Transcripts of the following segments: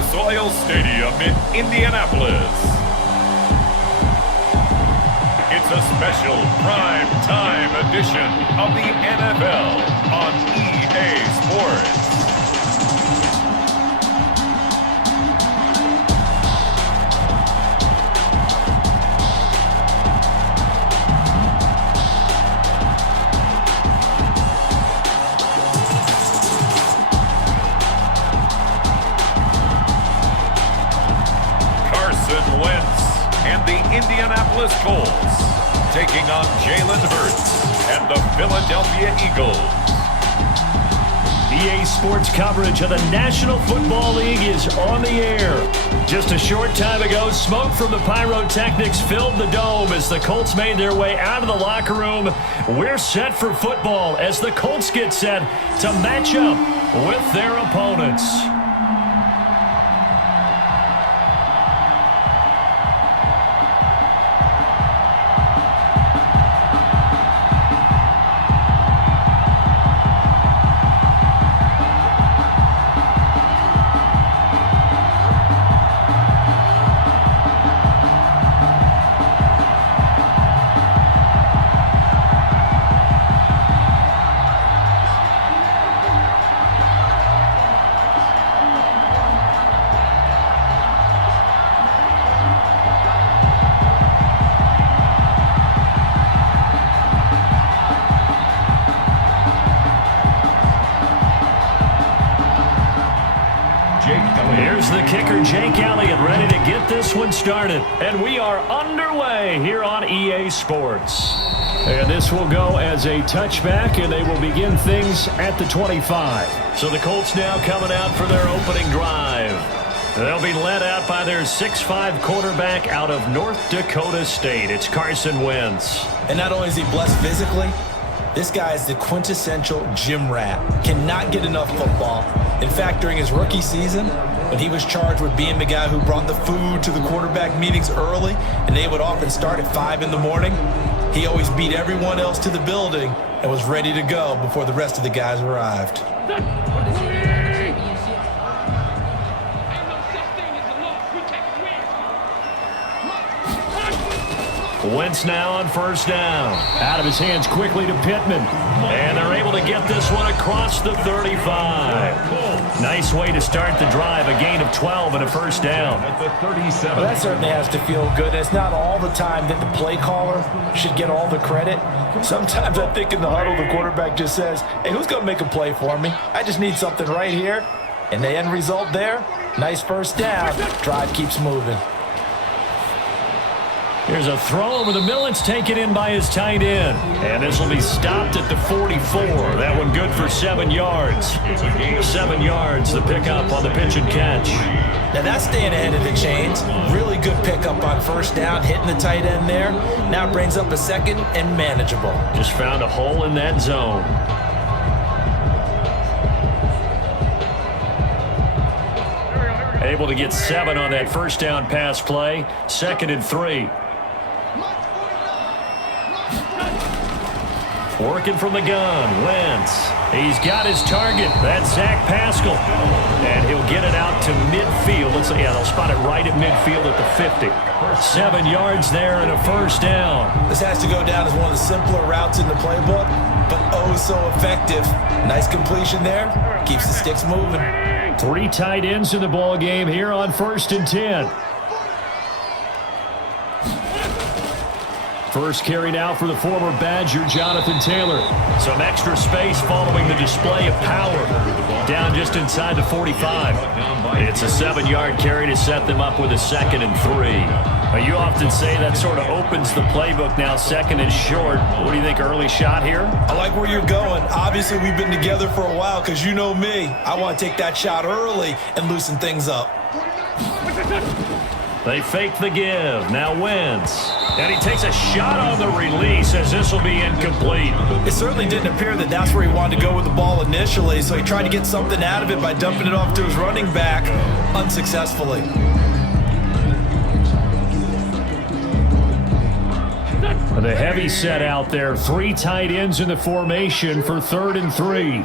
Lucas Oil Stadium in Indianapolis. It's a special prime time edition of the NFL on EA Sports. Carson Wentz and the Indianapolis Colts taking on Jalen Hurts and the Philadelphia Eagles. EA Sports coverage of the National Football League is on the air. Just a short time ago, smoke from the pyrotechnics filled the dome as the Colts made their way out of the locker room. We're set for football as the Colts get set to match up with their opponents. Here's the kicker, Jake Elliott, ready to get this one started. And we are underway here on EA Sports. And this will go as a touchback, and they will begin things at the 25. So the Colts now coming out for their opening drive. They'll be led out by their 6'5" quarterback out of North Dakota State. It's Carson Wentz. And not only is he blessed physically, this guy is the quintessential gym rat. Cannot get enough football. In fact, during his rookie season, when he was charged with being the guy who brought the food to the quarterback meetings early, and they would often start at 5 in the morning, he always beat everyone else to the building and was ready to go before the rest of the guys arrived. Wentz now on first down. Out of his hands quickly to Pittman. And they're able to get this one across the 35. Nice way to start the drive. A gain of 12 and a first down. Well, that certainly has to feel good. It's not all the time that the play caller should get all the credit. Sometimes I think in the huddle the quarterback just says, hey, who's going to make a play for me? I just need something right here. And the end result there, nice first down. Drive keeps moving. Here's a throw over the middle. It's taken in by his tight end. And this will be stopped at the 44. That one good for 7 yards. 7 yards, the pickup on the pitch and catch. Now that's staying ahead of the chains. Really good pickup on first down, hitting the tight end there. Now it brings up a second and manageable. Just found a hole in that zone. Able to get 7 on that first down pass play. 2nd and 3. Working from the gun, Wentz. He's got his target. That's Zach Pascal. And he'll get it out to midfield. They'll spot it right at midfield at the 50. 7 yards there and a first down. This has to go down as one of the simpler routes in the playbook, but oh so effective. Nice completion there. Keeps the sticks moving. 3 tight ends in the ball game here on 1st and 10. First carry now for the former Badger, Jonathan Taylor. Some extra space following the display of power. Down just inside the 45. It's a 7-yard carry to set them up with a 2nd and 3. You often say that sort of opens the playbook now, 2nd and short. What do you think, early shot here? I like where you're going. Obviously, we've been together for a while because you know me. I want to take that shot early and loosen things up. They fake the give. Now Wentz. And he takes a shot on the release as this will be incomplete. It certainly didn't appear that that's where he wanted to go with the ball initially, so he tried to get something out of it by dumping it off to his running back unsuccessfully. The heavy set out there. 3 tight ends in the formation for 3rd and 3.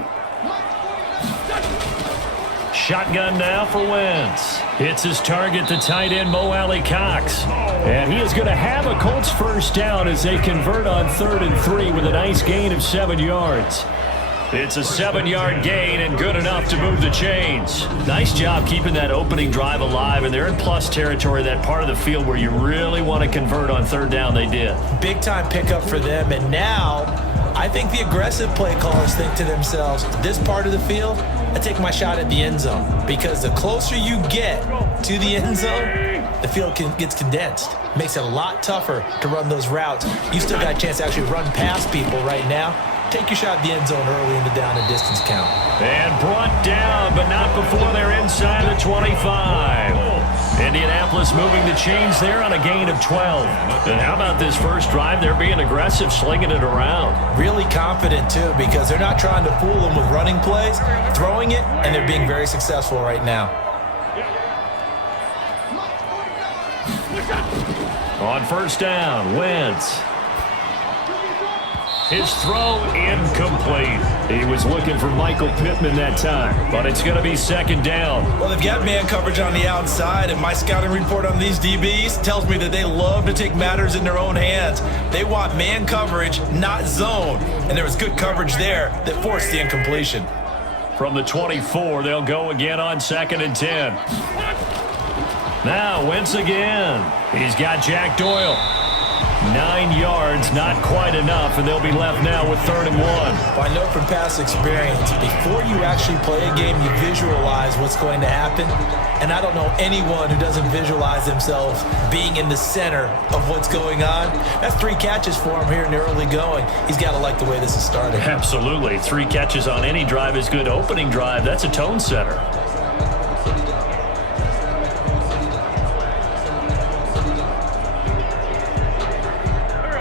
Shotgun now for Wentz. Hits his target, the tight end, Mo Alley Cox. And he is going to have a Colts first down as they convert on 3rd and 3 with a nice gain of 7 yards. It's a 7-yard gain and good enough to move the chains. Nice job keeping that opening drive alive, and they're in plus territory, that part of the field where you really want to convert on 3rd down. They did. Big-time pickup for them, and now I think the aggressive play callers think to themselves, this part of the field, I take my shot at the end zone, because the closer you get to the end zone, the field gets condensed. Makes it a lot tougher to run those routes. You still got a chance to actually run past people right now. Take your shot at the end zone early in the down and distance count. And brought down, but not before they're inside the 25. Indianapolis moving the chains there on a gain of 12. And how about this first drive? They're being aggressive, slinging it around. Really confident, too, because they're not trying to fool them with running plays, throwing it, and they're being very successful right now. On first down, Wentz. His throw incomplete. He was looking for Michael Pittman that time, but it's going to be 2nd down. Well, they've got man coverage on the outside, and my scouting report on these DBs tells me that they love to take matters in their own hands. They want man coverage, not zone, and there was good coverage there that forced the incompletion. From the 24, they'll go again on 2nd and 10. Now, Wentz again. He's got Jack Doyle. 9 yards, not quite enough, and they'll be left now with 3rd and 1. Well, I know from past experience, before you actually play a game, you visualize what's going to happen. And I don't know anyone who doesn't visualize themselves being in the center of what's going on. That's 3 catches for him here in the early going. He's got to like the way this is starting. Absolutely. 3 catches on any drive is good. Opening drive, that's a tone setter.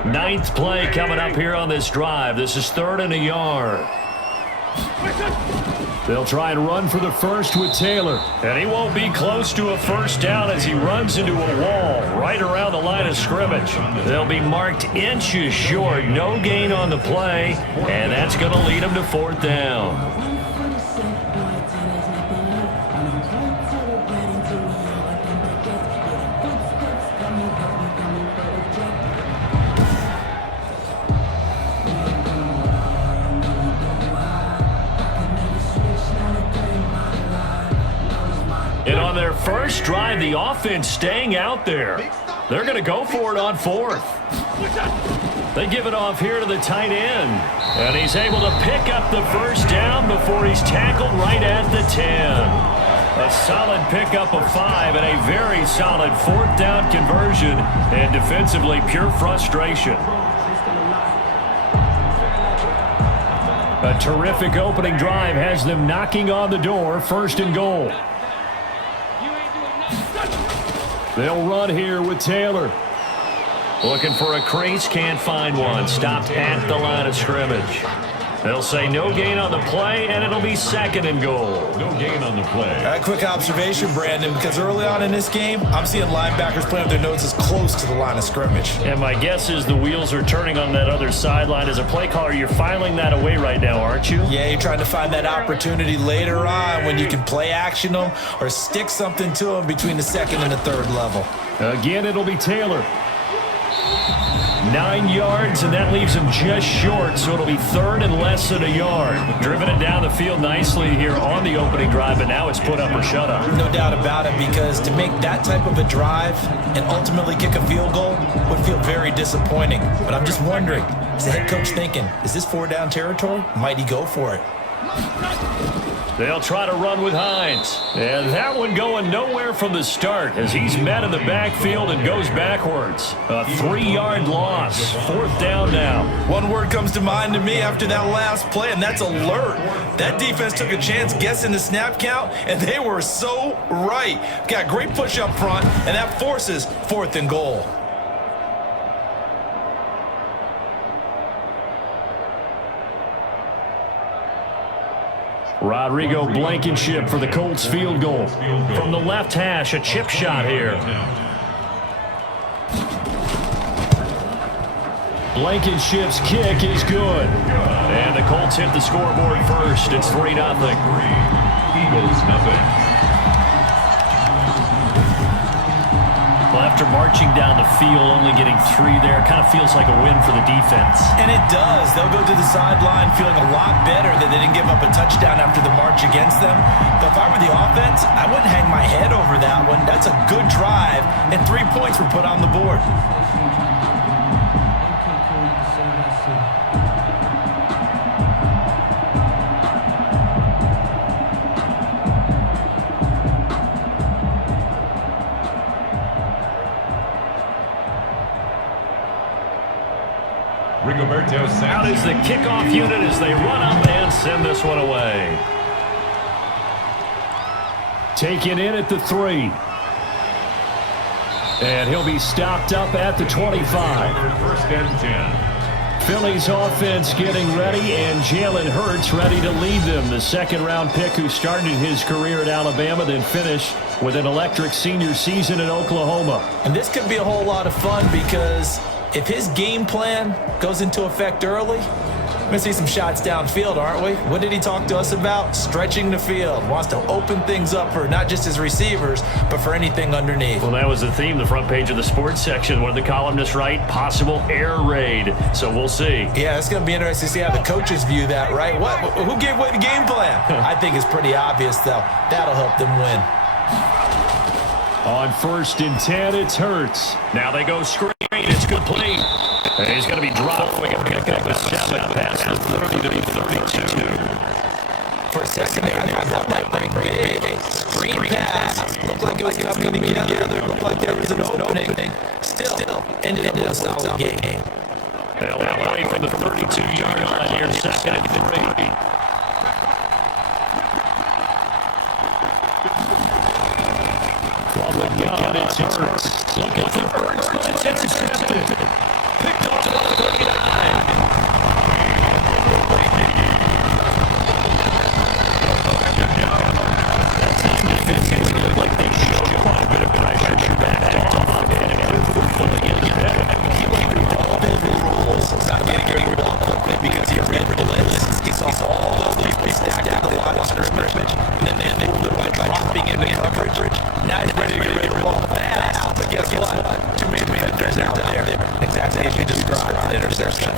9th play coming up here on this drive. This is 3rd and a yard. They'll try and run for the first with Taylor. And he won't be close to a first down as he runs into a wall right around the line of scrimmage. They'll be marked inches short. No gain on the play. And that's going to lead them to 4th down. And on their first drive, the offense staying out there. They're going to go for it on 4th. They give it off here to the tight end. And he's able to pick up the first down before he's tackled right at the 10. A solid pickup of 5 and a very solid 4th down conversion. And defensively, pure frustration. A terrific opening drive has them knocking on the door, 1st and goal. They'll run here with Taylor. Looking for a crease, can't find one. Stopped at the line of scrimmage. They'll say no gain on the play, and it'll be 2nd and goal. No gain on the play. Quick observation, Brandon, because early on in this game, I'm seeing linebackers playing with their noses close to the line of scrimmage. And my guess is the wheels are turning on that other sideline. As a play caller, you're filing that away right now, aren't you? Yeah, you're trying to find that opportunity later on when you can play action them or stick something to them between the 2nd and the 3rd level. Again, it'll be Taylor. 9 yards, and that leaves him just short, so it'll be 3rd and less than a yard. Driven it down the field nicely here on the opening drive, but now it's put up or shut up. No doubt about it, because to make that type of a drive and ultimately kick a field goal would feel very disappointing. But I'm just wondering, is the head coach thinking, is this 4-down territory? Might he go for it? They'll try to run with Hines. And that one going nowhere from the start as he's met in the backfield and goes backwards. A 3-yard loss. 4th down now. One word comes to mind to me after that last play, and that's alert. That defense took a chance guessing the snap count, and they were so right. Got great push up front, and that forces 4th and goal. Rodrigo Blankenship for the Colts field goal. From the left hash, a chip shot here. Blankenship's kick is good. And the Colts hit the scoreboard first. It's 3-0. Eagles nothing. Well, after marching down the field, only getting 3 there, kind of feels like a win for the defense. And it does. They'll go to the sideline feeling a lot better that they didn't give up a touchdown after the march against them. But if I were the offense, I wouldn't hang my head over that one. That's a good drive, and 3 points were put on the board. Out is the kickoff unit as they run up and send this one away. Taken in at the 3. And he'll be stopped up at the 25. First and 10. Philly's offense getting ready, and Jalen Hurts ready to lead them. The second-round pick who started his career at Alabama, then finished with an electric senior season at Oklahoma. And this could be a whole lot of fun because if his game plan goes into effect early, we're going to see some shots downfield, aren't we? What did he talk to us about? Stretching the field. Wants to open things up for not just his receivers, but for anything underneath. Well, that was the theme, the front page of the sports section. What did the columnists write? Possible air raid. So we'll see. Yeah, it's going to be interesting to see how the coaches view that, right? Who gave away the game plan? I think it's pretty obvious, though. That'll help them win. On 1st and 10, it's Hurts. Now they go screen. It's complete. And he's going to be dropped. We can pick up a 7 past the 30 to 32. For a second, I thought that big screen pass looked like it was coming together. Looked like there was an opening. Still, ended up with a solid game. They'll away from the 32-yard line here, 2nd and 3. God, it's Hurts. Looking for Hurts, but it's intercepted. Picked up to the 39. That's it. Look like they showed quite a bit of pressure back off. And pulling in the head. He went through all the rules. Not getting rid of because he read the list. He saw all those people stacked out the line of scrimmage. And then they pulled it by dropping into coverage. Now he's ready to get rid of the ball fast. But guess what? Too many defenders out there. Exactly as you described. An interception.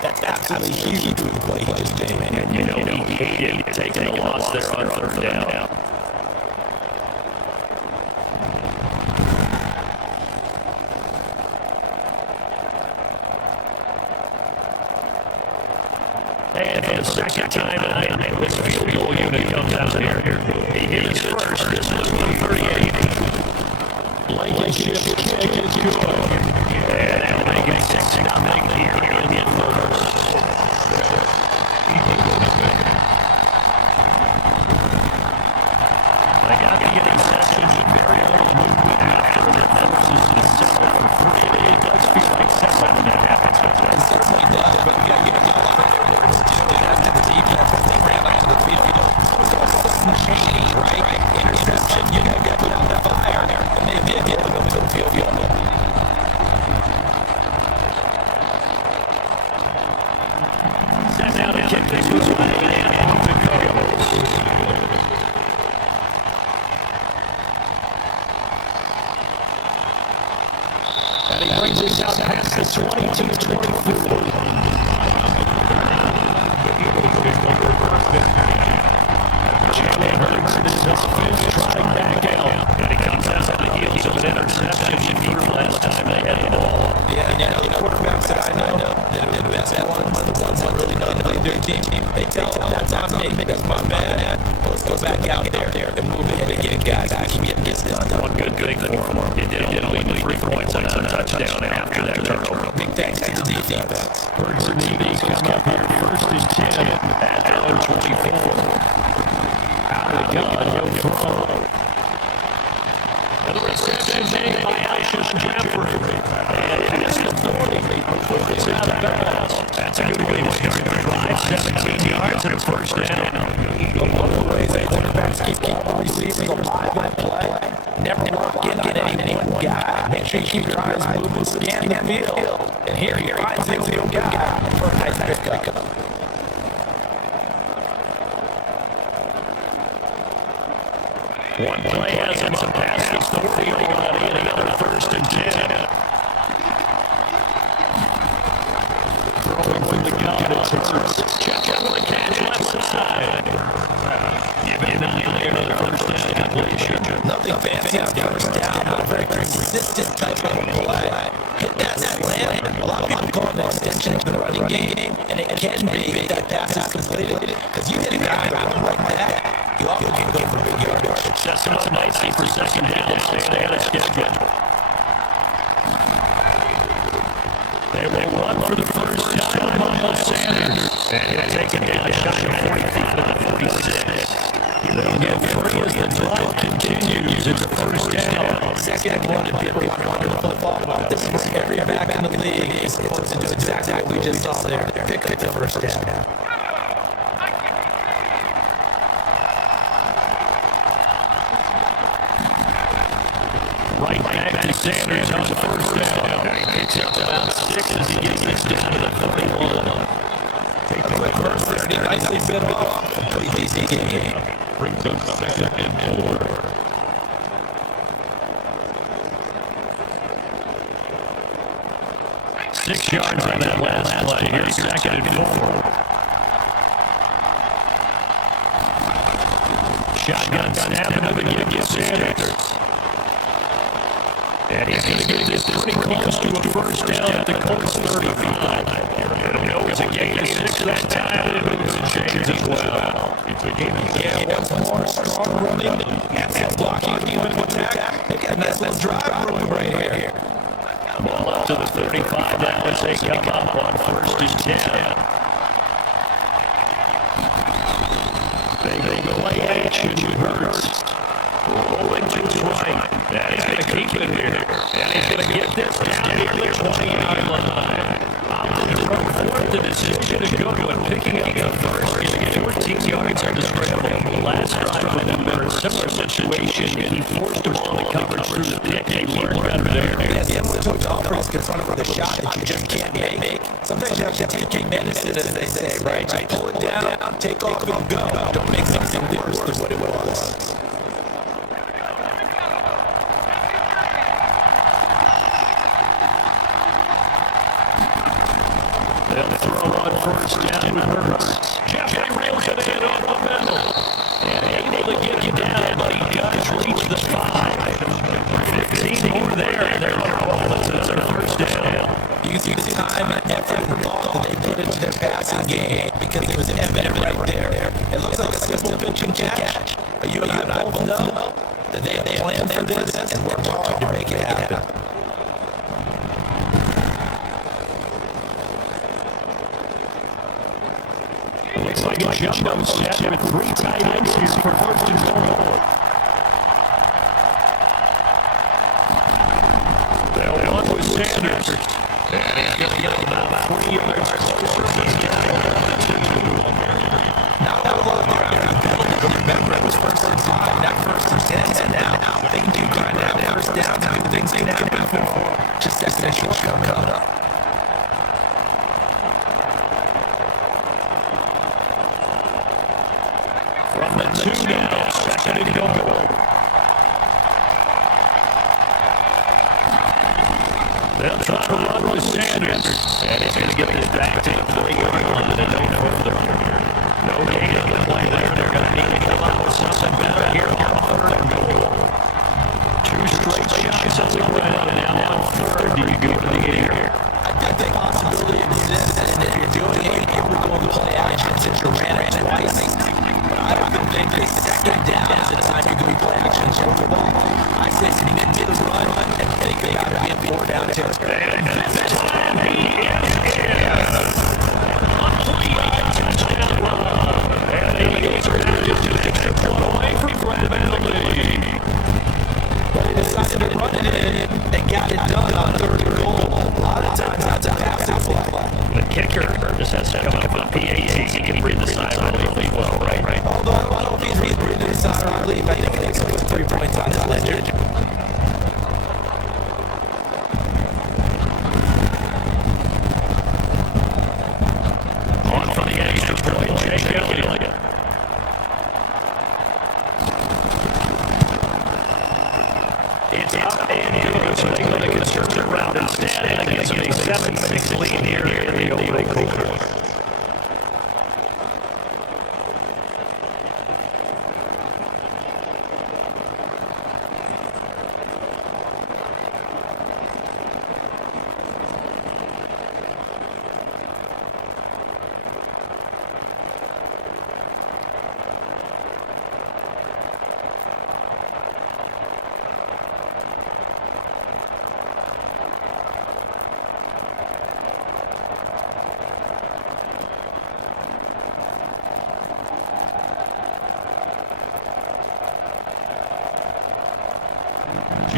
That's absolutely huge to the play he just made. And you know he hated taking a loss there on 3rd down. And for the second time tonight, this field goal unit comes out here. He hit his first. This was 138. Blankenship's kick is good. And that'll make it 6-0 here in the first. And he brings us out past the 22-24. Jalen Hurts in his offense trying back out. And he comes out on the heels of an interception he threw last time they had the ball. Yeah, and the quarterbacks that I know that are the best ones, the ones that really know their team, they tell them that's on me, that's my bad. Let's go back out there and move ahead and get guys who can get this done. One good thing for him. He did only need 3 points on a touchdown after that turnover. Big thanks to the defense. Hurts and Eagles come up here first and 10 at their own 24. Out of the gun, no throw. And the reception made by Alshon Jeffrey. And pass to 40. It's out of bounds. That's a good way to start the drive. 17 yards and a first down. One of the ways that quarterbacks keep receivers alive and play. Never lock in on any one guy. Make sure you keep your eyes moving, scan the field. And here he finds the field guy for a nice pickup. One play has him up past the 40 already, and another first and 10. Throwing from the gun, it's Hurts. Check out the catch left side. Give it another first down completion. Nothing fancy on first down, but a very consistent type of play. Hit that slant. A lot of people call it an extension to the running game, and it can be that pass is completed. Because you hit a guy like that, you often can go for big yardage. Sets him up nicely for second down. Stay ahead of schedule. They will run for the first time. Miles Sanders. And he'll take it down. Shot of 40 feet to the 46. They'll get free as the drive continues. It's a first down. Second one to people wonder the football. This is every back in the league is supposed to do exactly what we just saw there. Pick up the first down. Right back to Sanders on the first down. He picks up about 6 as he gets this down to the 41. Take a quick first 30, nicely bit off. Pretty decent game. Brings up second and 4. Six yards on that last play. Here's second and 4. Shotgun snap into the give to Sanders. And he's going to get this pretty close to a first down at the Colts 35. No, it's a gain of 6 that time, and it moves and changes as well. Yeah, once more, strong running, and some blocking, even attack. They got a nice little drive rolling right here. Ball up to the 35 now as they come up on first and 10. They play action. Hurts. Rolling to his right. And he's going to keep it here. And he's going to get this down near the 20-yard line. Fourth, the decision to go and picking up the first. Getting 14 yards on the scramble. Last drive with them in a similar situation. He forced them on the coverage through the pick. He learned better there. Yeah, similar to a offense confronted with a shot that you just can't make. Sometimes you have to take your medicine, as they say, right? Just pull it down, take off and go. Don't make something worse than what it was. They'll throw on first down with Hurts. Jeffrey rails it in on the middle. And able to get you down, but he does reach the 5. 15 more there, and they're on a roll. It's another first down. You can see the time and effort and thought that they put into their passing game because it was evident right there. It looks like a simple pitch and catch. But you and I both know that they planned for this and worked hard to make it happen. Looks like a jumbo set with 3 tight ends here for first and goal. They'll run with Sanders. And he's going to get about 3 yards closer. Now, remember, it was first and 5, not first and 10. And now, they can do grind out first down to do things they never done before. Just second and short coming up. From the 2 now, second and goal. They'll try to run with Sanders. And he's going to get this back to the 40-yard line and no further. No gain on the play there. They're going to need to come out with something better here on third and goal. Two straight shots on the ground, and now on third, do you go to the air? I think the possibility exists, and if you're doing it, you're going to play action since you ran it twice. But I often think the second down is the time you go play action football. I say commit to the run and think about it being 4 down territory. And this time he is in. Complete touchdown run. And the Eagles are going to just an extra point away from grabbing the lead. But they decided to run it in and got it done on third and goal. A lot of times that's a passing play. The kicker just has to come up with a PAT. He can breathe the sigh of relief well, right? Although I don't know if he's breathing the sigh of relief, I think he's put 3 points on his ledger. On for the extra point, Jake Elliott. It's up and good, so they go the conservative route instead, and it gives them a 7-6 lead here in the opening quarter.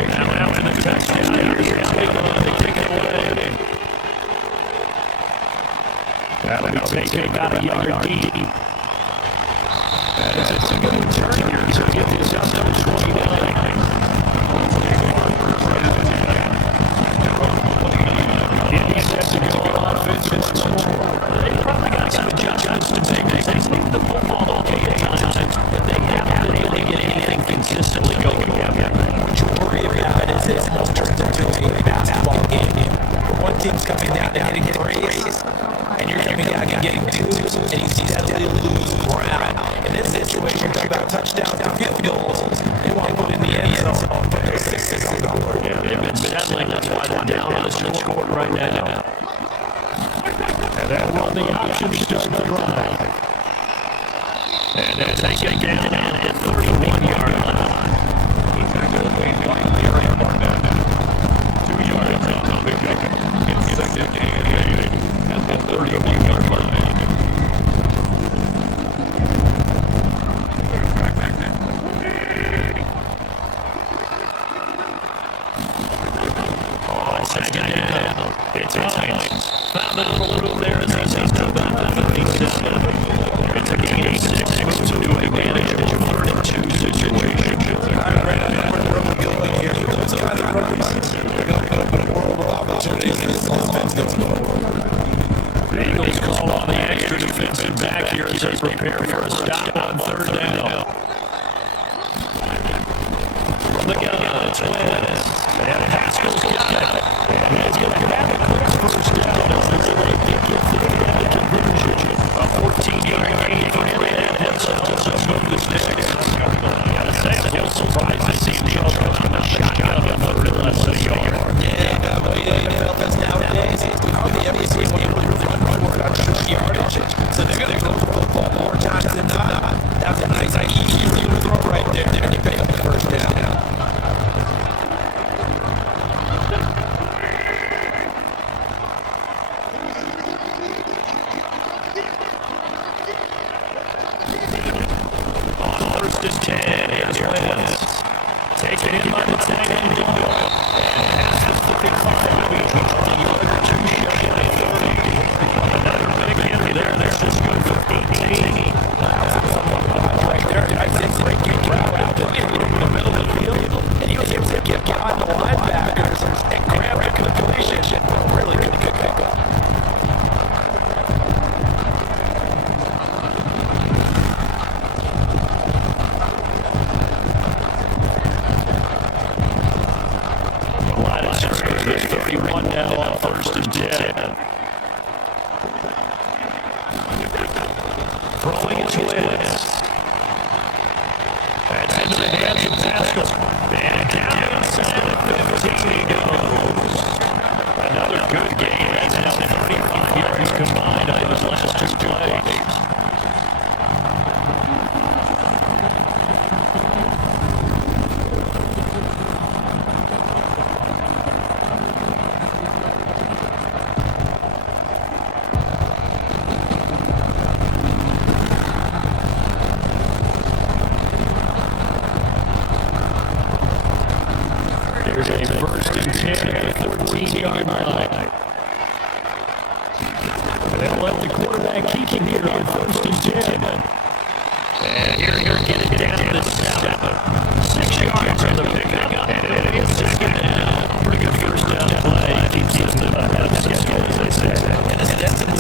Now in the touchdown, here's the one to kick it away. That'll be taken about a yard deep. As it's a good turn here to get this up to 29. He's set to go on offense once more. They've probably got some adjustments to make. They move the football okay at times, but they haven't been able to get anything consistently going yet. What you worry about is it's almost turned into a basketball game. One team's coming down to hitting threes, and you're coming down and getting twos, and you steadily lose ground. In this situation, you're talking about touchdowns and field goals. They want to put in the end zone, but they're 6 on the board. Yeah, they've been settling. That's why they're down on the scoreboard right now. And that will the option start the drive. And they'll take it down at 31-yard line. He's back to the baseline area now. 2 yards on the second. It's second and at the 31-yard line. Second down. It's Hines. Found a little room there as he says to about the 37. It's a gain of 6. Moves into a manageable 3rd-and-2 situation. The Eagles call on the extra defensive back here as they prepare for a stop on 3rd down. From the gun, it's Wentz. And Haskell's got it. And he's going to have a quick first down as they're able to get the conversion. A 14-yard gain for him, and Henson also moved the sticks. Gotta say, I'm a little surprised to see the Eagles come out shotgun on 3rd and less than a yard. Yeah, but the NFL does nowadays. Hardly ever see anyone really run forward on short yardage. So they're going to go for the football more times than not. That's a nice, easy throw right there. And you pick up the first down. Taken in by the tight end, and passes the 55 feet, a yard or 2 shy of 30. Another big hit there. There's just good for 18. Right there, I think great kick route out there in the middle of the field, and he was able to get on the linebackers and grab the completion. Really good pickup. 31 now on 1st and 10. Throwing his Wentz. That's into the hands of Pascal. And down inside the 15 he goes. Another good game. That's now 35 yards combined on his last 2 plays. There's a 1st and 10 at the 14-yard line. They'll let the quarterback keep him here on 1st and 10. And here, get it down to 7. 6 yards on the pickup. And it is 2nd down. Pretty good first down play. Keeps them ahead of schedule, as they say. And it's a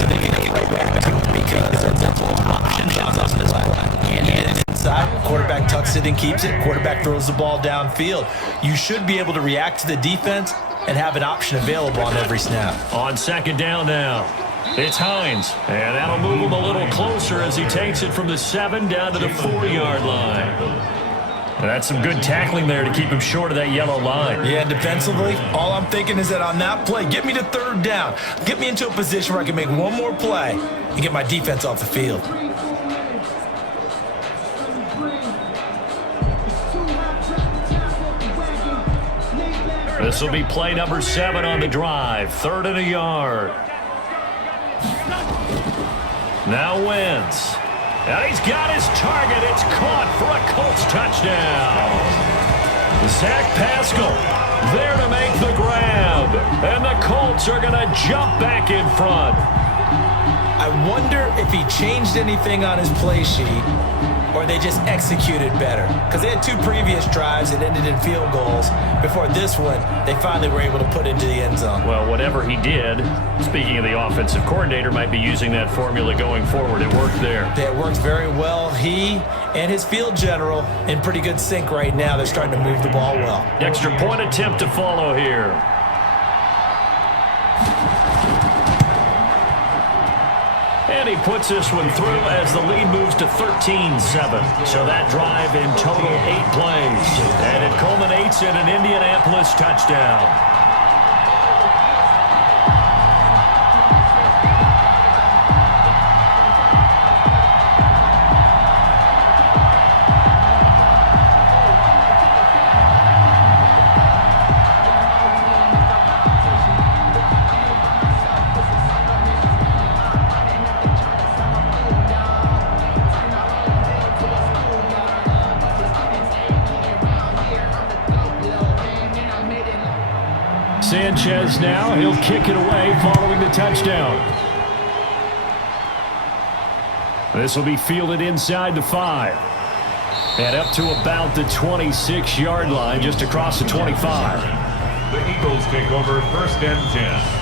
big right back because there's options on this line. And it's inside. Quarterback tucks it and keeps it. Quarterback throws the ball downfield. You should be able to react to the defense and have an option available on every snap. On 2nd down now, it's Hines. And that'll move him a little closer as he takes it from the 7 down to the 4-yard line. That's some good tackling there to keep him short of that yellow line. Yeah, defensively, all I'm thinking is that on that play, get me to 3rd down. Get me into a position where I can make one more play and get my defense off the field. This will be play number 7 on the drive. 3rd and a yard. Now Wentz. And he's got his target. It's caught for a Colts touchdown. Zach Pascal there to make the grab. And the Colts are going to jump back in front. I wonder if he changed anything on his play sheet or they just executed better. Because they had 2 previous drives that ended in field goals. Before this one, they finally were able to put into the end zone. Well, whatever he did, speaking of the offensive coordinator, might be using that formula going forward. It worked there. It worked very well. He and his field general in pretty good sync right now. They're starting to move the ball well. Extra point attempt to follow here. And he puts this one through as the lead moves to 13-7. So that drive in total 8 plays. And it culminates in an Indianapolis touchdown. Sanchez now, he'll kick it away following the touchdown. This will be fielded inside the 5. And up to about the 26-yard line, just across the 25. The Eagles take over 1st and 10.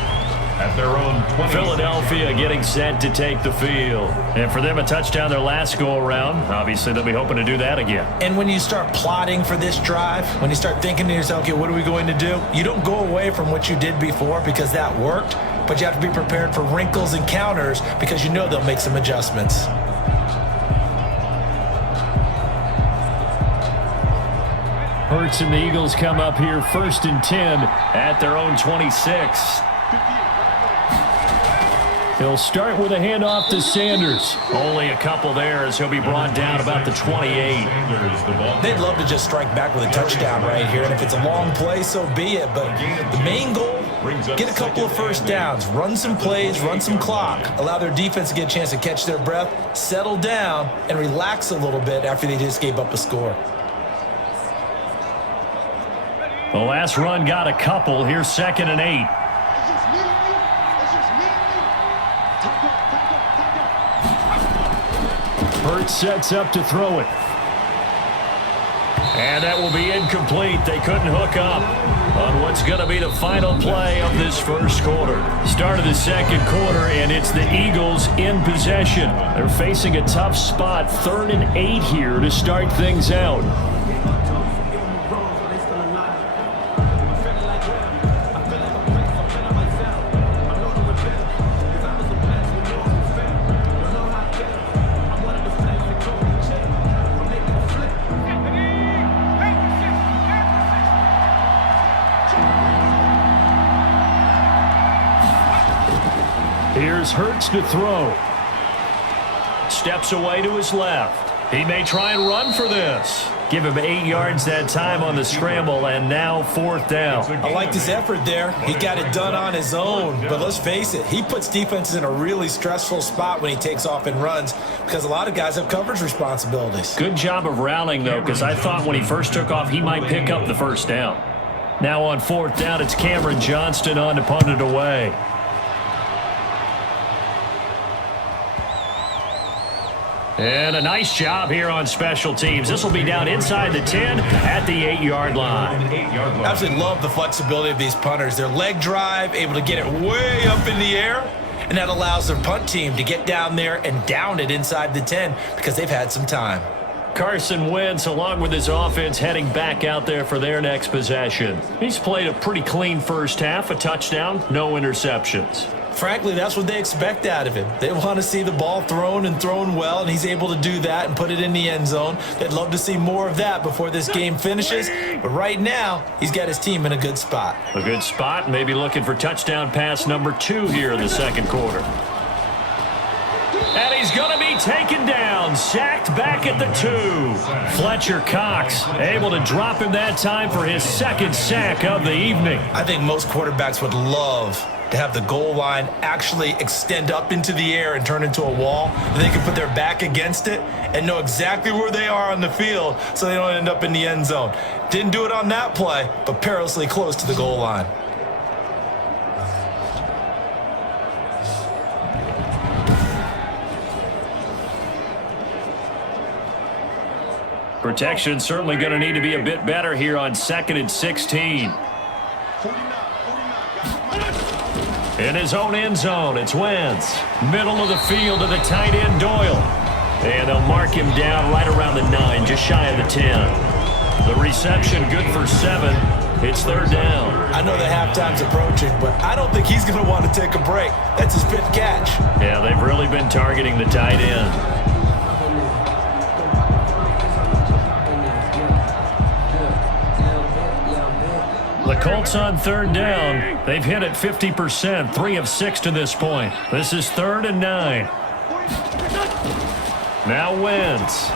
At their own 20. Philadelphia getting set to take the field. And for them, a touchdown their last go-around. Obviously, they'll be hoping to do that again. And when you start plotting for this drive, when you start thinking to yourself, okay, what are we going to do? You don't go away from what you did before because that worked, but you have to be prepared for wrinkles and counters because you know they'll make some adjustments. Hurts and the Eagles come up here 1st and 10 at their own 26. He'll start with a handoff to Sanders. Only a couple there as he'll be brought down about the 28. They'd love to just strike back with a touchdown right here, and if it's a long play, so be it. But the main goal, get a couple of 1st downs, run some plays, run some clock, allow their defense to get a chance to catch their breath, settle down, and relax a little bit after they just gave up a score. The last run got a couple. Here's 2nd and 8. Hurts sets up to throw it. And that will be incomplete. They couldn't hook up on what's going to be the final play of this first quarter. Start of the second quarter, and it's the Eagles in possession. They're facing a tough spot, 3rd and 8 here to start things out. Here's Hurts to throw. Steps away to his left. He may try and run for this. Give him 8 yards that time on the scramble, and now 4th down. I liked his effort there. He got it done on his own. But let's face it, he puts defenses in a really stressful spot when he takes off and runs because a lot of guys have coverage responsibilities. Good job of rallying, though, because I thought when he first took off, he might pick up the first down. Now on 4th down, it's Cameron Johnston on to punt it away. And a nice job here on special teams. This will be down inside the 10 at the 8-yard line. I absolutely love the flexibility of these punters. Their leg drive, able to get it way up in the air, and that allows their punt team to get down there and down it inside the 10 because they've had some time. Carson Wentz, along with his offense, heading back out there for their next possession. He's played a pretty clean first half, a touchdown, no interceptions. Frankly, that's what they expect out of him. They want to see the ball thrown and thrown well, and he's able to do that and put it in the end zone. They'd love to see more of that before this game finishes, but right now, he's got his team in a good spot. A good spot, maybe looking for touchdown pass number 2 here in the second quarter. And he's going to be taken down, sacked back at the 2. Fletcher Cox able to drop him that time for his second sack of the evening. I think most quarterbacks would love to have the goal line actually extend up into the air and turn into a wall. And they can put their back against it and know exactly where they are on the field so they don't end up in the end zone. Didn't do it on that play, but perilously close to the goal line. Protection certainly going to need to be a bit better here on 2nd and 16. In his own end zone, it's Wentz. Middle of the field to the tight end, Doyle. And they'll mark him down right around the 9, just shy of the 10. The reception good for 7. It's 3rd down. I know the halftime's approaching, but I don't think he's going to want to take a break. That's his 5th catch. Yeah, they've really been targeting the tight end. The Colts on 3rd down. They've hit it 50%, 3 of 6 to this point. This is 3rd and 9. Now Wentz.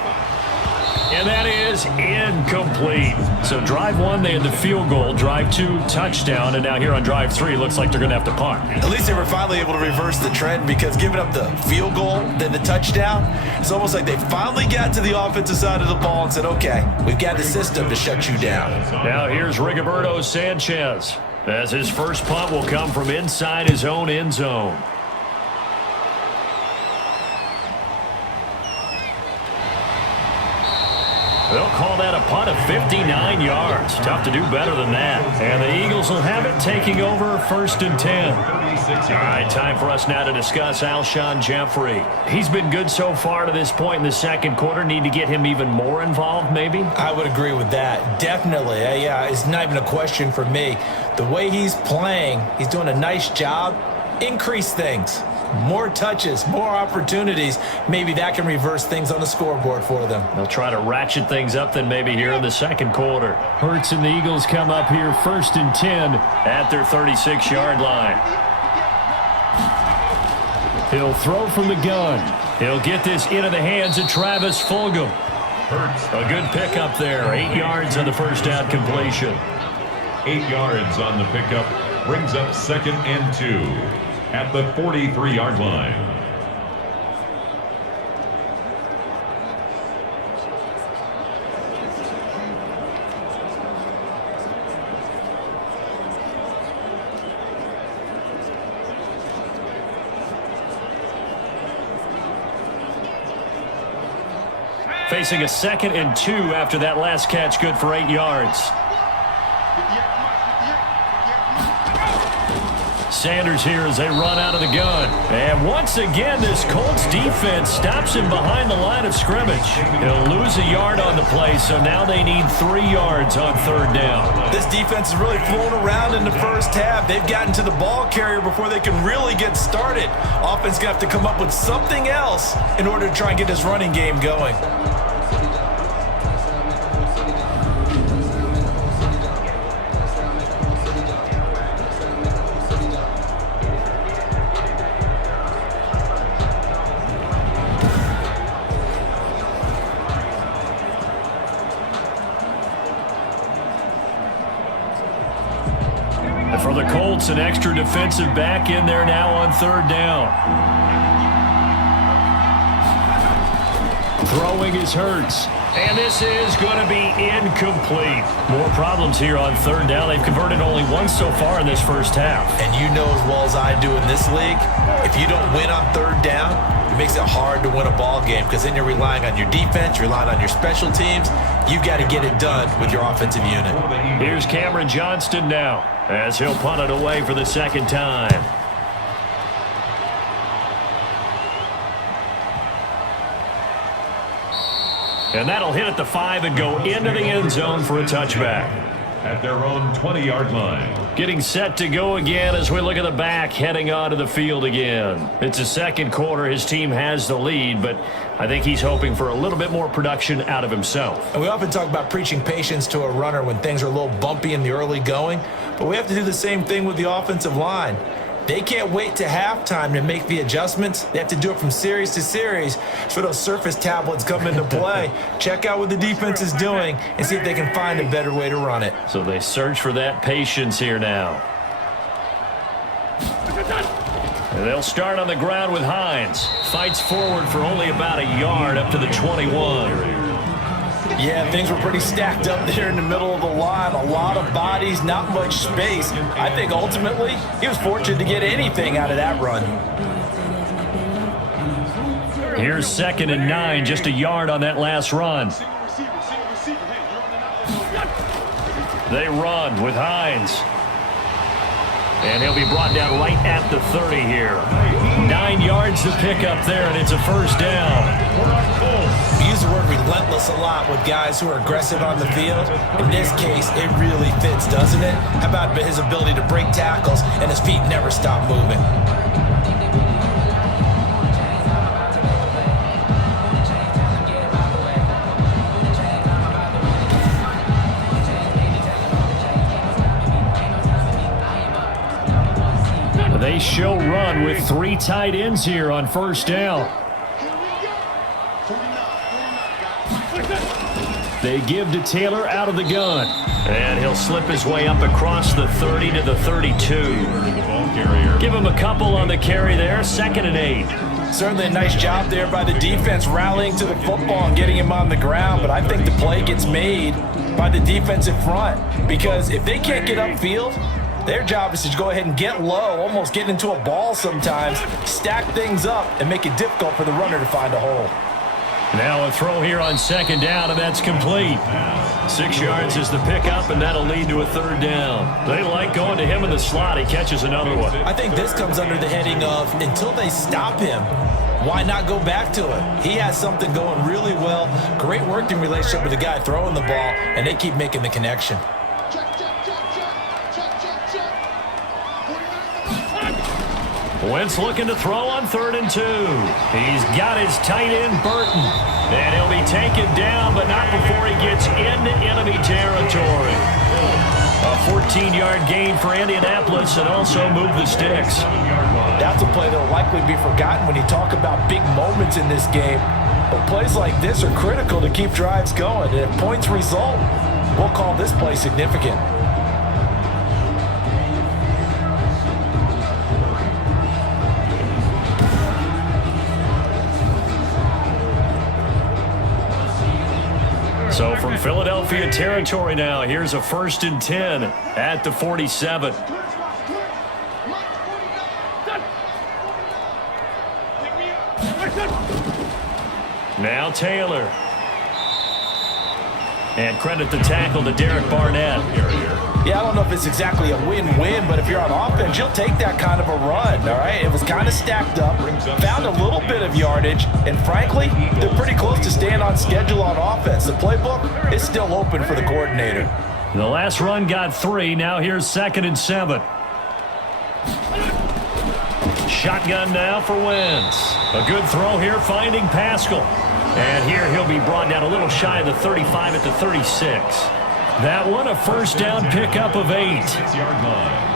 And that is incomplete. So drive 1, they had the field goal. Drive 2, touchdown. And now here on drive 3, looks like they're going to have to punt. At least they were finally able to reverse the trend because giving up the field goal, then the touchdown, it's almost like they finally got to the offensive side of the ball and said, okay, we've got the system to shut you down. Now here's Rigoberto Sanchez as his first punt will come from inside his own end zone. They'll call that a punt of 59 yards. Tough to do better than that. And the Eagles will have it, taking over 1st and 10. All right, time for us now to discuss Alshon Jeffrey. He's been good so far to this point in the second quarter. Need to get him even more involved, maybe? I would agree with that. Definitely. Yeah, it's not even a question for me. The way he's playing, he's doing a nice job. Increase things. More touches, more opportunities. Maybe that can reverse things on the scoreboard for them. They'll try to ratchet things up then maybe here in the second quarter. Hurts and the Eagles come up here 1st and 10 at their 36-yard line. He'll throw from the gun. He'll get this into the hands of Travis Fulgham. A good pickup there. 8 yards on the first down completion. 8 yards on the pickup brings up 2nd and 2. At the 43-yard line. Facing a 2nd and 2 after that last catch, good for 8 yards. Sanders here as they run out of the gun. And once again, this Colts defense stops him behind the line of scrimmage. He'll lose a yard on the play, so now they need 3 yards on 3rd down. This defense has really flown around in the first half. They've gotten to the ball carrier before they can really get started. Offense going to have to come up with something else in order to try and get this running game going. And for the Colts, an extra defensive back in there now on third down. Throwing is Hurts. And this is going to be incomplete. More problems here on third down. They've converted only once so far in this first half. And you know as well as I do in this league, if you don't win on third down, it makes it hard to win a ball game because then you're relying on your defense, you're relying on your special teams. You've got to get it done with your offensive unit. Here's Cameron Johnston now as he'll punt it away for the second time. And that'll hit at the 5 and go into the end zone for a touchback. At their own 20-yard line. Getting set to go again as we look at the back heading onto the field again. It's a second quarter. His team has the lead, but I think he's hoping for a little bit more production out of himself. And we often talk about preaching patience to a runner when things are a little bumpy in the early going, but we have to do the same thing with the offensive line. They can't wait to halftime to make the adjustments. They have to do it from series to series so those surface tablets come into play. Check out what the defense is doing and see if they can find a better way to run it. So they search for that patience here now. And they'll start on the ground with Hines. Fights forward for only about a yard up to the 21. Yeah, things were pretty stacked up there in the middle of the line. A lot of bodies, not much space. I think ultimately he was fortunate to get anything out of that run. Here's 2nd and 9, just a yard on that last run. They run with Hines. And he'll be brought down right at the 30 here. 9 yards to pick up there, and it's a first down. We use the word relentless a lot with guys who are aggressive on the field. In this case, it really fits, doesn't it? How about his ability to break tackles and his feet never stop moving? They show run with 3 tight ends here on first down. They give to Taylor out of the gun. And he'll slip his way up across the 30 to the 32. Give him a couple on the carry there. 2nd and 8. Certainly a nice job there by the defense rallying to the football and getting him on the ground. But I think the play gets made by the defensive front. Because if they can't get upfield, their job is to go ahead and get low, almost get into a ball sometimes, stack things up, and make it difficult for the runner to find a hole. Now a throw here on 2nd down, and that's complete. 6 yards is the pickup, and that'll lead to a 3rd down. They like going to him in the slot. He catches another one. I think this comes under the heading of until they stop him, why not go back to it? He has something going really well. Great working relationship with the guy throwing the ball, and they keep making the connection. Wentz looking to throw on 3rd and 2. He's got his tight end, Burton. And he'll be taken down, but not before he gets into enemy territory. A 14-yard gain for Indianapolis and also move the sticks. That's a play that will likely be forgotten when you talk about big moments in this game. But plays like this are critical to keep drives going. And if points result, we'll call this play significant. So from Philadelphia territory now, here's a 1st and 10 at the 47. Now Taylor. And credit the tackle to Derek Barnett. Yeah, I don't know if it's exactly a win-win, but if you're on offense, you'll take that kind of a run, all right? It was kind of stacked up, found a little bit of yardage, and frankly, they're pretty close to staying on schedule on offense. The playbook is still open for the coordinator. The last run got 3. Now here's 2nd and 7. Shotgun now for Wentz. A good throw here, finding Pascal. And here he'll be brought down a little shy of the 35 at the 36. That one a first down pickup of 8. 6-yard line.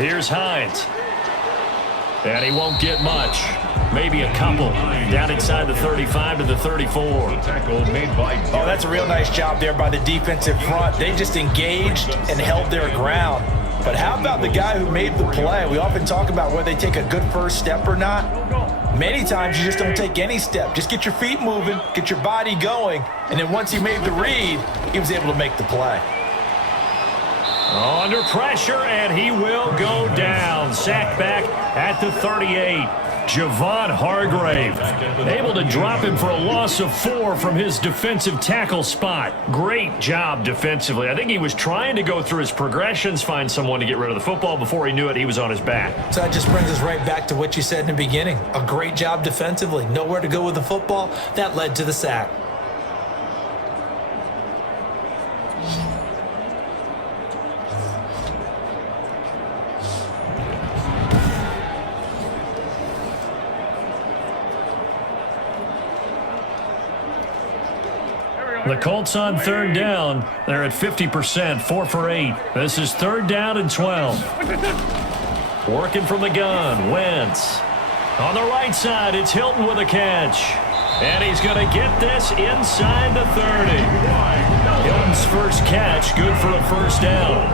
Here's Hines. And he won't get much. Maybe a couple. Down inside the 35 to the 34. Tackle made by Oh, that's a real nice job there by the defensive front. They just engaged and held their ground. But how about the guy who made the play? We often talk about whether they take a good first step or not. Many times you just don't take any step. Just get your feet moving, get your body going, and then once he made the read, he was able to make the play. Under pressure, and he will go down. Sacked back at the 38. Javon Hargrave able to drop him for a loss of 4 from his defensive tackle spot. Great job defensively. I think he was trying to go through his progressions, find someone to get rid of the football. Before he knew it, he was on his back. So that just brings us right back to what you said in the beginning. A great job defensively. Nowhere to go with the football. That led to the sack. The Colts on third down. They're at 50%, 4 for 8. This is third down and 12. Working from the gun, Wentz. On the right side, it's Hilton with a catch. And he's going to get this inside the 30. Hilton's first catch, good for a first down.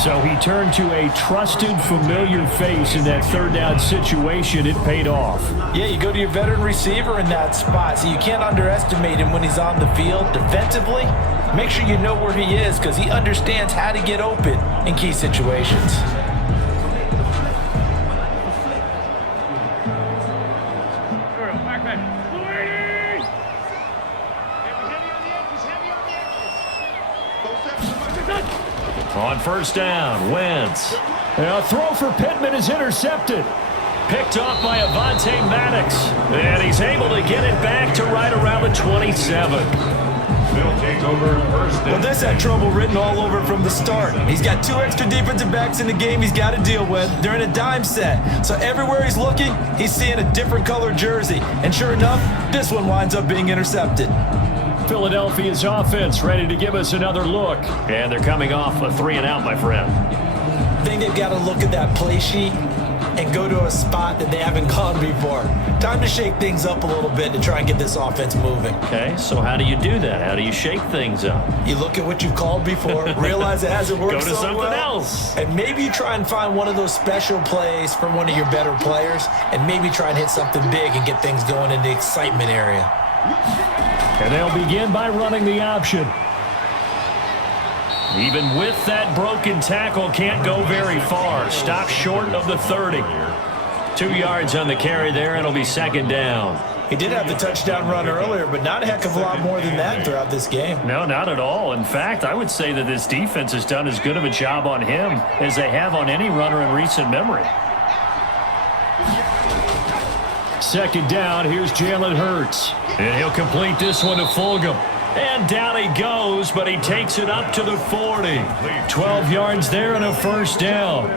So he turned to a trusted, familiar face in that third down situation. It paid off. Yeah, you go to your veteran receiver in that spot, so you can't underestimate him when he's on the field. Defensively, make sure you know where he is because he understands how to get open in key situations. On first down, Wentz. A throw for Pittman is intercepted. Picked off by Avonte Maddox. And he's able to get it back to right around the 27. They'll take over first. Well, this had trouble written all over from the start. He's got 2 extra defensive backs in the game he's got to deal with. They're in a dime set. So everywhere he's looking, he's seeing a different color jersey. And sure enough, this one winds up being intercepted. Philadelphia's offense ready to give us another look. And they're coming off a 3-and-out, my friend. I think they've got to look at that play sheet and go to a spot that they haven't gone before. Time to shake things up a little bit to try and get this offense moving. Okay, so how do you do that? How do you shake things up? You look at what you've called before, realize it hasn't worked Go to so something well, else. and maybe you try and find one of those special plays from one of your better players, and maybe try and hit something big and get things going in the excitement area. And they'll begin by running the option. Even with that broken tackle, can't go very far. Stop short of the 30. 2 yards on the carry there, and it'll be second down. He did have the touchdown run earlier, but not a heck of a lot more than that throughout this game. No, not at all. In fact, I would say that this defense has done as good of a job on him as they have on any runner in recent memory. Second down, here's Jalen Hurts. And he'll complete this one to Fulgham. And down he goes, but he takes it up to the 40. 12 yards there and a first down.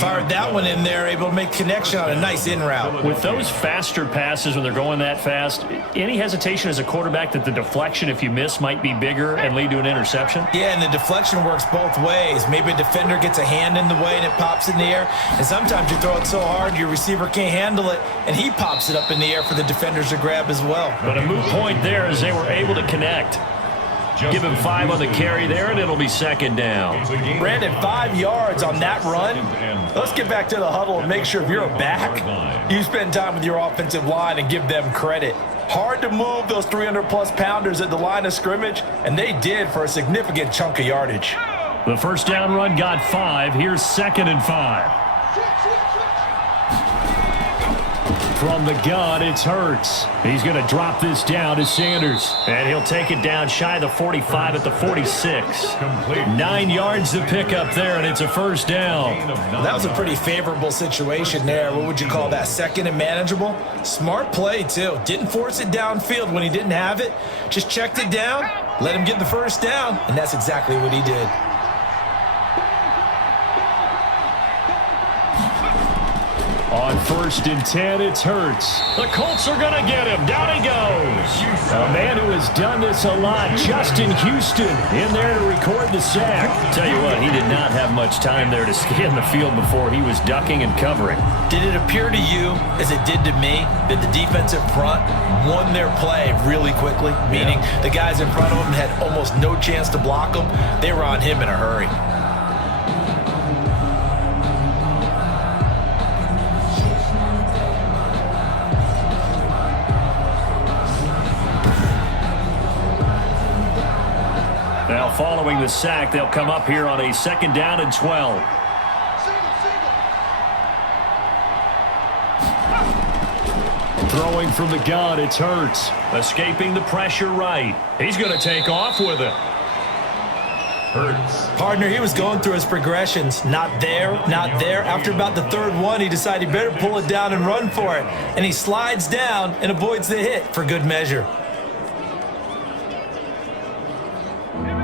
Fired that one in there, able to make connection on a nice in route. With those faster passes when they're going that fast, any hesitation as a quarterback that the deflection, if you miss, might be bigger and lead to an interception? Yeah, and the deflection works both ways. Maybe a defender gets a hand in the way and it pops in the air. And sometimes you throw it so hard your receiver can't handle it, and he pops it up in the air for the defenders to grab as well. But a moot point there as they were able to connect. Give him 5 on the carry there, and it'll be second down. Brandon, 5 yards on that run. Let's get back to the huddle and make sure if you're a back, you spend time with your offensive line and give them credit. Hard to move those 300-plus pounders at the line of scrimmage, and they did for a significant chunk of yardage. The first down run got 5. Here's second and 5. From the gun, it's Hurts. He's going to drop this down to Sanders. And he'll take it down shy of the 45 at the 46. 9 yards to pick up there, and it's a first down. Well, that was a pretty favorable situation there. What would you call that? Second and manageable? Smart play, too. Didn't force it downfield when he didn't have it. Just checked it down, let him get the first down, and that's exactly what he did. On first and 10. It's Hurts. The Colts are going to get him. Down he goes. A man who has done this a lot, Justin Houston, in there to record the sack. Tell you what, he did not have much time there to scan the field before he was ducking and covering. Did it appear to you, as it did to me, that the defensive front won their play really quickly? Meaning the guys in front of them had almost no chance to block him. They were on him in a hurry. Now, following the sack, they'll come up here on a 2nd down and 12. Throwing from the gun, it's Hurts. Escaping the pressure right. He's going to take off with it. Hurts. Partner, he was going through his progressions. Not there, not there. After about the 3rd one, he decided he better pull it down and run for it. And he slides down and avoids the hit for good measure.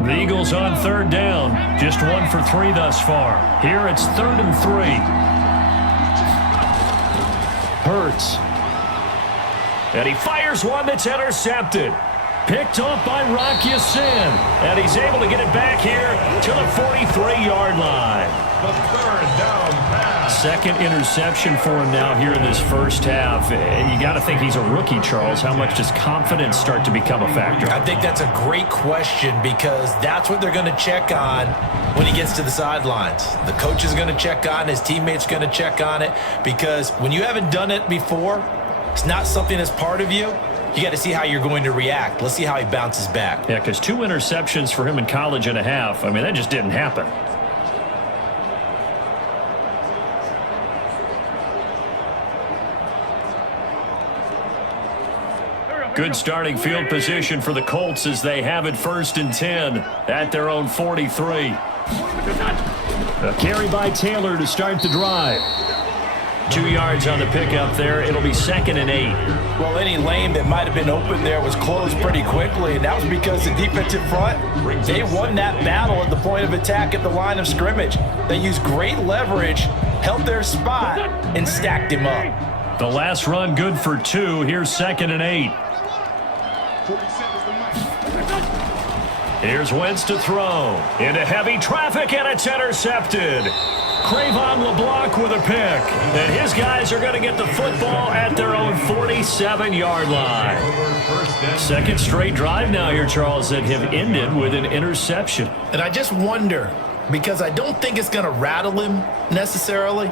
The Eagles on 3rd down. Just 1 for 3 thus far. Here it's 3rd and 3. Hurts. And he fires one that's intercepted. Picked off by Rock Ya-Sin. And he's able to get it back here to the 43-yard line. The 3rd down pass. 2nd interception for him now here in this first half. And you got to think he's a rookie, Charles. How much does confidence start to become a factor? I think that's a great question because that's what they're going to check on when he gets to the sidelines. The coach is going to check on, his teammates are going to check on it, because when you haven't done it before, it's not something that's part of you. You got to see how you're going to react. Let's see how he bounces back. Yeah, because 2 interceptions for him in college and a half. I mean, that just didn't happen. Good starting field position for the Colts as they have it 1st and 10 at their own 43. A carry by Taylor to start the drive. 2 yards on the pickup there. It'll be 2nd and 8. Well, any lane that might have been open there was closed pretty quickly, and that was because the defensive front, they won that battle at the point of attack at the line of scrimmage. They used great leverage, held their spot, and stacked him up. The last run good for 2. Here's 2nd and 8. Here's Wentz to throw. Into heavy traffic, and it's intercepted. Cravon LeBlanc with a pick. And his guys are going to get the football at their own 47-yard line. 2nd straight drive now here, Charles, that have ended with an interception. And I just wonder, because I don't think it's going to rattle him necessarily,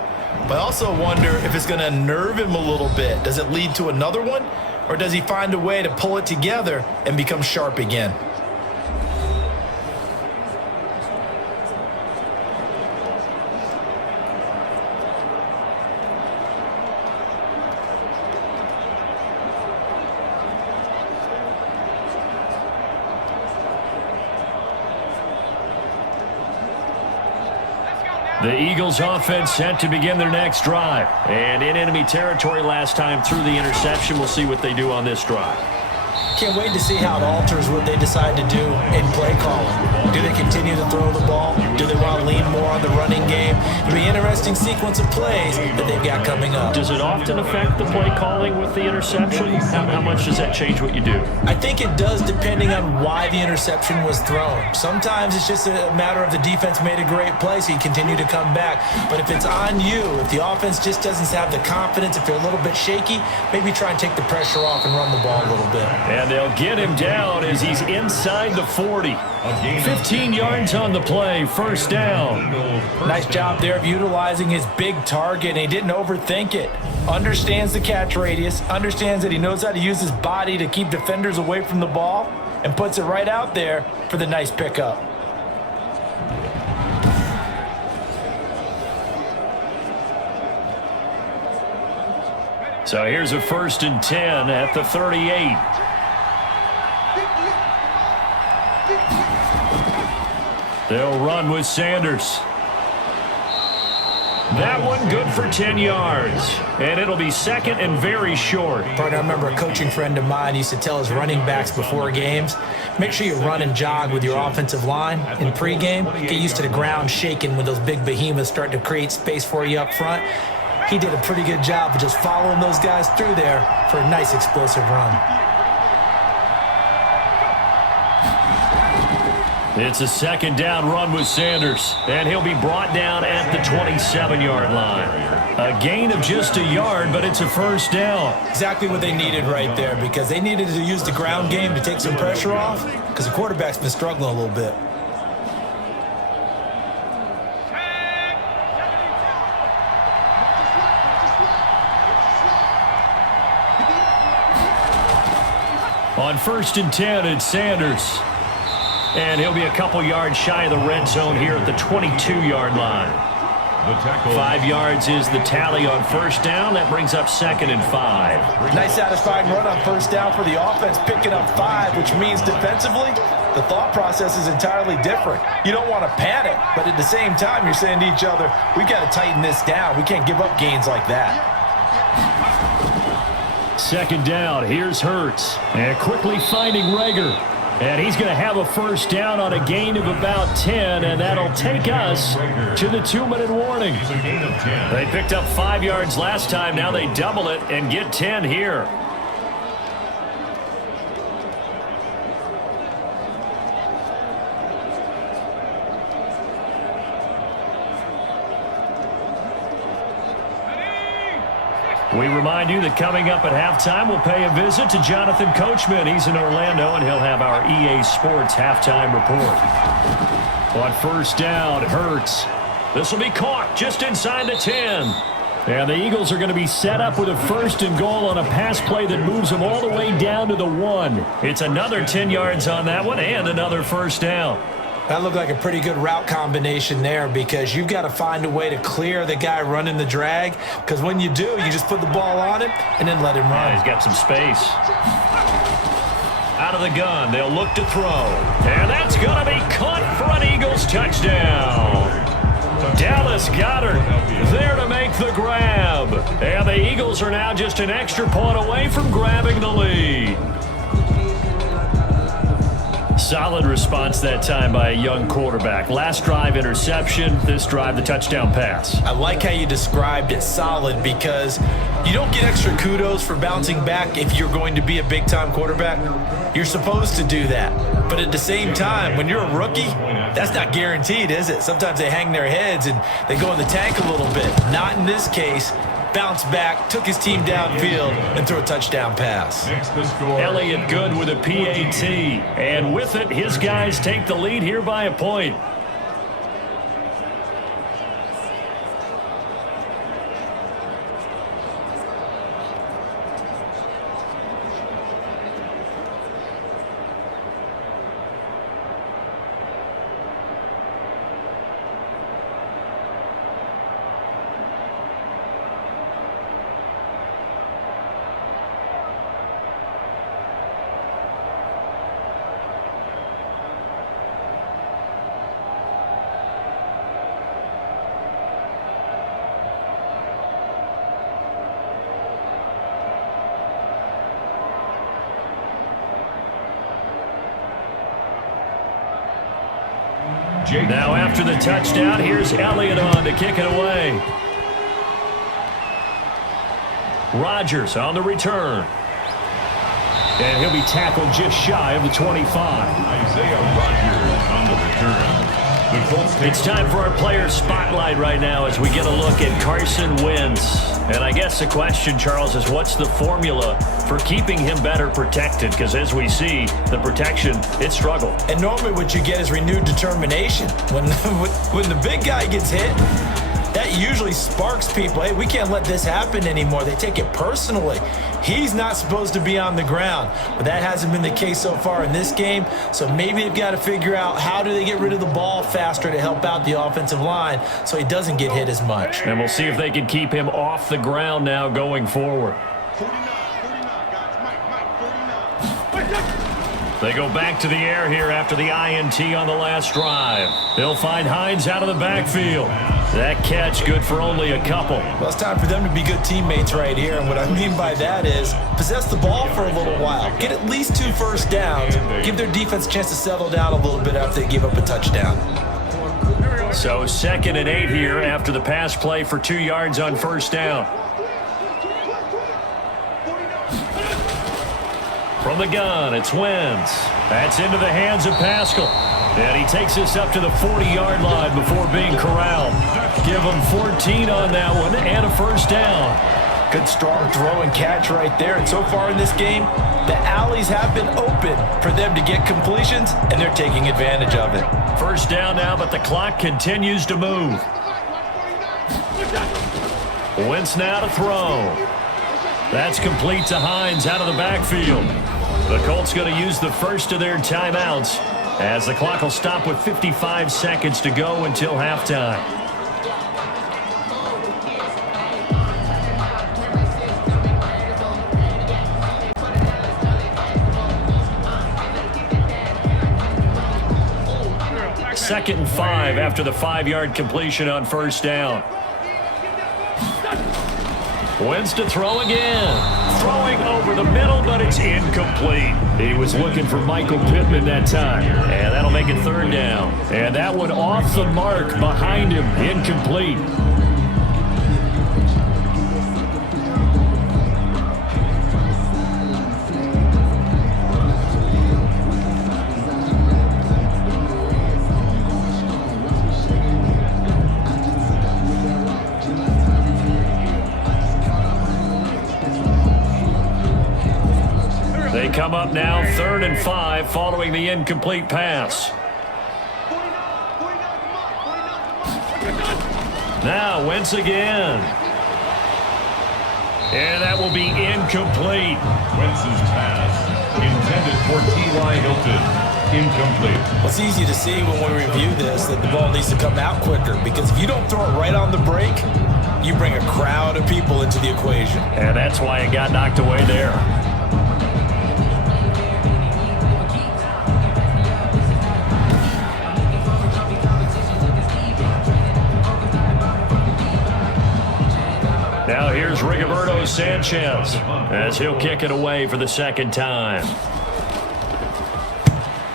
but I also wonder if it's going to nerve him a little bit. Does it lead to another one? Or does he find a way to pull it together and become sharp again? The Eagles offense set to begin their next drive. And in enemy territory last time through the interception. We'll see what they do on this drive. Can't wait to see how it alters what they decide to do in play calling. Do they continue to throw the ball? Do they want to lean more on the running game? It'll be an interesting sequence of plays that they've got coming up. Does it often affect the play calling with the interception? How much does that change what you do? I think it does, depending on why the interception was thrown. Sometimes it's just a matter of the defense made a great play, so you continue to come back. But if it's on you, if the offense just doesn't have the confidence, if they're a little bit shaky, maybe try and take the pressure off and run the ball a little bit. And they'll get him down as he's inside the 40. 15 yards on the play, 1st down. Nice job there of utilizing his big target, and he didn't overthink it. Understands the catch radius, understands that he knows how to use his body to keep defenders away from the ball, and puts it right out there for the nice pickup. So here's a 1st and 10 at the 38. They'll run with Sanders. That one good for 10 yards. And it'll be 2nd and very short. Partner, I remember a coaching friend of mine used to tell his running backs before games, make sure you run and jog with your offensive line in pregame. Get used to the ground shaking when those big behemoths start to create space for you up front. He did a pretty good job of just following those guys through there for a nice explosive run. It's a second down run with Sanders, and he'll be brought down at the 27-yard line. A gain of just a yard, but it's a first down. Exactly what they needed right there, because they needed to use the ground game to take some pressure off, because the quarterback's been struggling a little bit. On 1st and 10, it's Sanders. And he'll be a couple yards shy of the red zone here at the 22-yard line. 5 yards is the tally on first down. That brings up 2nd and 5. Nice satisfying run on first down for the offense, picking up 5, which means defensively, the thought process is entirely different. You don't want to panic, but at the same time, you're saying to each other, we got to tighten this down. We can't give up gains like that. 2nd down, here's Hurts. And quickly finding Rager. And he's going to have a first down on a gain of about 10, and that'll take us to the 2-minute warning. They picked up 5 yards last time. Now they double it and get 10 here. We remind you that coming up at halftime, we'll pay a visit to Jonathan Coachman. He's in Orlando, and he'll have our EA Sports halftime report. On first down, Hurts. This will be caught just inside the 10. And the Eagles are going to be set up with a 1st and goal on a pass play that moves them all the way down to the 1. It's another 10 yards on that one and another first down. That looked like a pretty good route combination there, because you've got to find a way to clear the guy running the drag, because when you do, you just put the ball on him and then let him run. Yeah, he's got some space. Out of the gun, they'll look to throw. And that's going to be caught for an Eagles touchdown. Dallas Goedert there to make the grab. And the Eagles are now just an extra point away from grabbing the lead. Solid response that time by a young quarterback. Last drive, interception. This drive, the touchdown pass. I like how you described it, solid, because you don't get extra kudos for bouncing back if you're going to be a big-time quarterback. You're supposed to do that. But at the same time, when you're a rookie, that's not guaranteed, is it? Sometimes they hang their heads and they go in the tank a little bit. Not in this case. Bounced back, took his team downfield, and threw a touchdown pass. Elliott Good with a PAT. And with it, his guys take the lead here by a point. Now after the touchdown, here's Elliott on to kick it away. Rodgers on the return. And he'll be tackled just shy of the 25. Isaiah Rodgers on the return. It's time for our player spotlight right now as we get a look at Carson Wentz. And I guess the question, Charles, is what's the formula for keeping him better protected? Because as we see, the protection, it struggled. And normally what you get is renewed determination. When the big guy gets hit, that usually sparks people. Hey, we can't let this happen anymore. They take it personally. He's not supposed to be on the ground, but that hasn't been the case so far in this game. So maybe they've got to figure out how do they get rid of the ball faster to help out the offensive line so he doesn't get hit as much. And we'll see if they can keep him off the ground now going forward. They go back to the air here after the INT on the last drive. They'll find Hines out of the backfield. That catch good for only a couple. Well, it's time for them to be good teammates right here. And what I mean by that is possess the ball for a little while. Get at least 2 first downs. Give their defense a chance to settle down a little bit after they give up a touchdown. So 2nd and 8 here after the pass play for 2 yards on first down. From the gun, it's Wentz. That's into the hands of Pascal. And he takes us up to the 40-yard line before being corralled. Give him 14 on that one and a first down. Good strong throw and catch right there. And so far in this game, the alleys have been open for them to get completions, and they're taking advantage of it. First down now, but the clock continues to move. Wentz now to throw. That's complete to Hines out of the backfield. The Colts going to use the first of their timeouts as the clock will stop with 55 seconds to go until halftime. Second and 5 after the 5-yard completion on first down. Wentz to throw again. Throwing over the middle, but it's incomplete. He was looking for Michael Pittman that time. And that'll make it 3rd down. And that one off the mark behind him. Incomplete. They come up now 3rd and 5 following the incomplete pass. Now Wentz again. And that will be incomplete. Wentz's pass intended for T.Y. Hilton. Incomplete. Well, it's easy to see when we review this that the ball needs to come out quicker, because if you don't throw it right on the break, you bring a crowd of people into the equation. And that's why it got knocked away there. Now here's Rigoberto Sanchez as he'll kick it away for the 2nd time.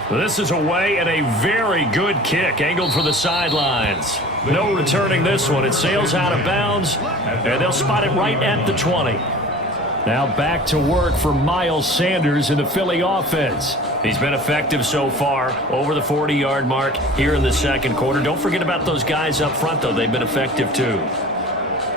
This is away and a very good kick angled for the sidelines. No returning this one. It sails out of bounds, and they'll spot it right at the 20. Now back to work for Miles Sanders in the Philly offense. He's been effective so far over the 40-yard mark here in the 2nd quarter. Don't forget about those guys up front, though. They've been effective, too.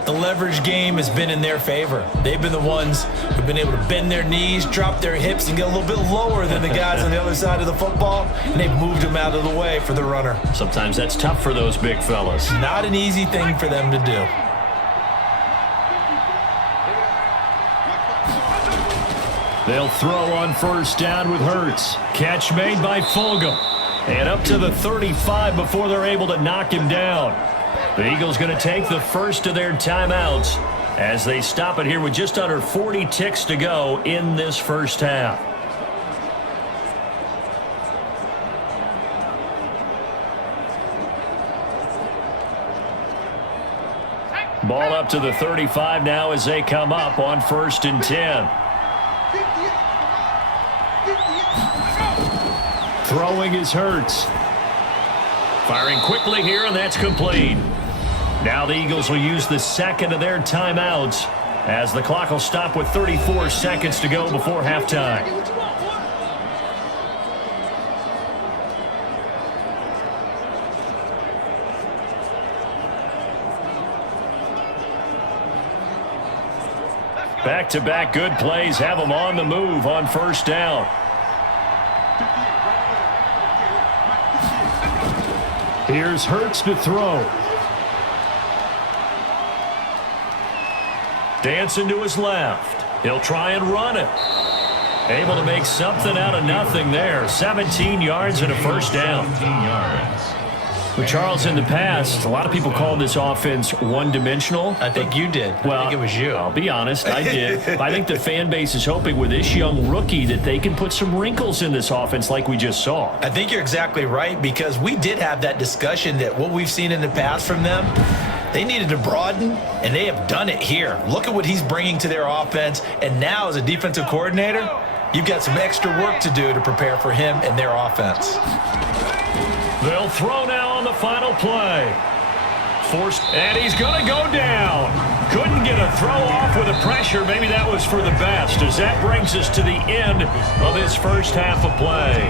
The leverage game has been in their favor. They've been the ones who've been able to bend their knees, drop their hips, and get a little bit lower than the guys on the other side of the football, and they've moved them out of the way for the runner. Sometimes that's tough for those big fellas. Not an easy thing for them to do. They'll throw on first down with Hurts. Catch made by Fulgham. And up to the 35 before they're able to knock him down. The Eagles going to take the first of their timeouts as they stop it here with just under 40 ticks to go in this first half. Ball up to the 35 now as they come up on 1st and 10. Throwing is Hurts. Firing quickly here, and that's complete. Now the Eagles will use the 2nd of their timeouts as the clock will stop with 34 seconds to go before halftime. Back-to-back good plays have them on the move on first down. Here's Hurts to throw. Dancing to his left. He'll try and run it. Able to make something out of nothing there. 17 yards and a first down. 17 yards. Well, Charles, in the past, a lot of people call this offense one-dimensional. I think you did. Well, I think it was you. I'll be honest, I did. I think the fan base is hoping with this young rookie that they can put some wrinkles in this offense like we just saw. I think you're exactly right, because we did have that discussion that what we've seen in the past from them, they needed to broaden, and they have done it here. Look at what he's bringing to their offense, and now as a defensive coordinator, you've got some extra work to do to prepare for him and their offense. They'll throw now on the final play. And he's going to go down. Couldn't get a throw off with the pressure. Maybe that was for the best, as that brings us to the end of this first half of play.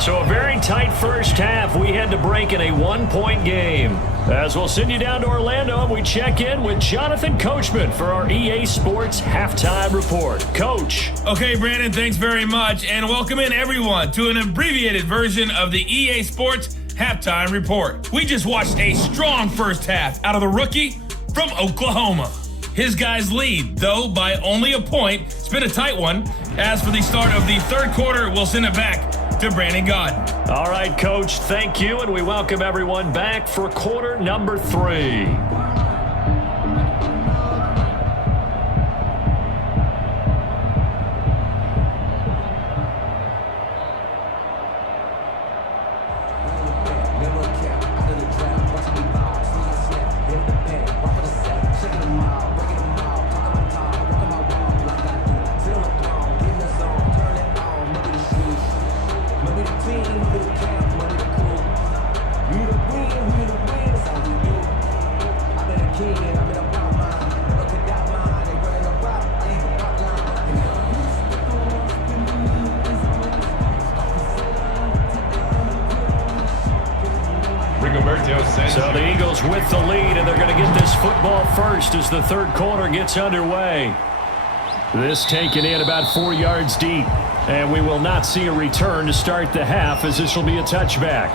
So a very tight first half. We had to break in a one-point game. As we'll send you down to Orlando, and we check in with Jonathan Coachman for our EA Sports Halftime Report. Coach. Okay, Brandon, thanks very much. And welcome in, everyone, to an abbreviated version of the EA Sports Halftime Report. We just watched a strong first half out of the rookie from Oklahoma. His guys lead, though, by only a point. It's been a tight one. As for the start of the third quarter, we'll send it back to Brandon Godden. All right, Coach, thank you, and we welcome everyone back for quarter number 3. So the Eagles with the lead, and they're going to get this football first as the third quarter gets underway. This taken in about 4 yards deep, and we will not see a return to start the half, as this will be a touchback.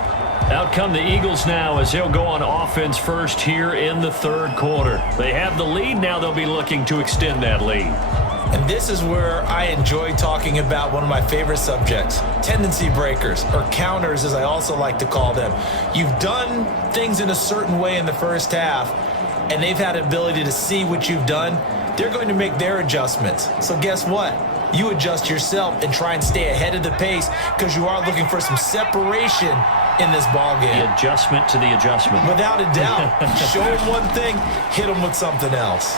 Out come the Eagles now as they'll go on offense first here in the third quarter. They have the lead. Now they'll be looking to extend that lead. And this is where I enjoy talking about one of my favorite subjects, tendency breakers, or counters as I also like to call them. You've done things in a certain way in the first half, and they've had the ability to see what you've done. They're going to make their adjustments. So guess what? You adjust yourself and try and stay ahead of the pace, because you are looking for some separation in this ball game. The adjustment to the adjustment. Without a doubt. Show them one thing, hit them with something else.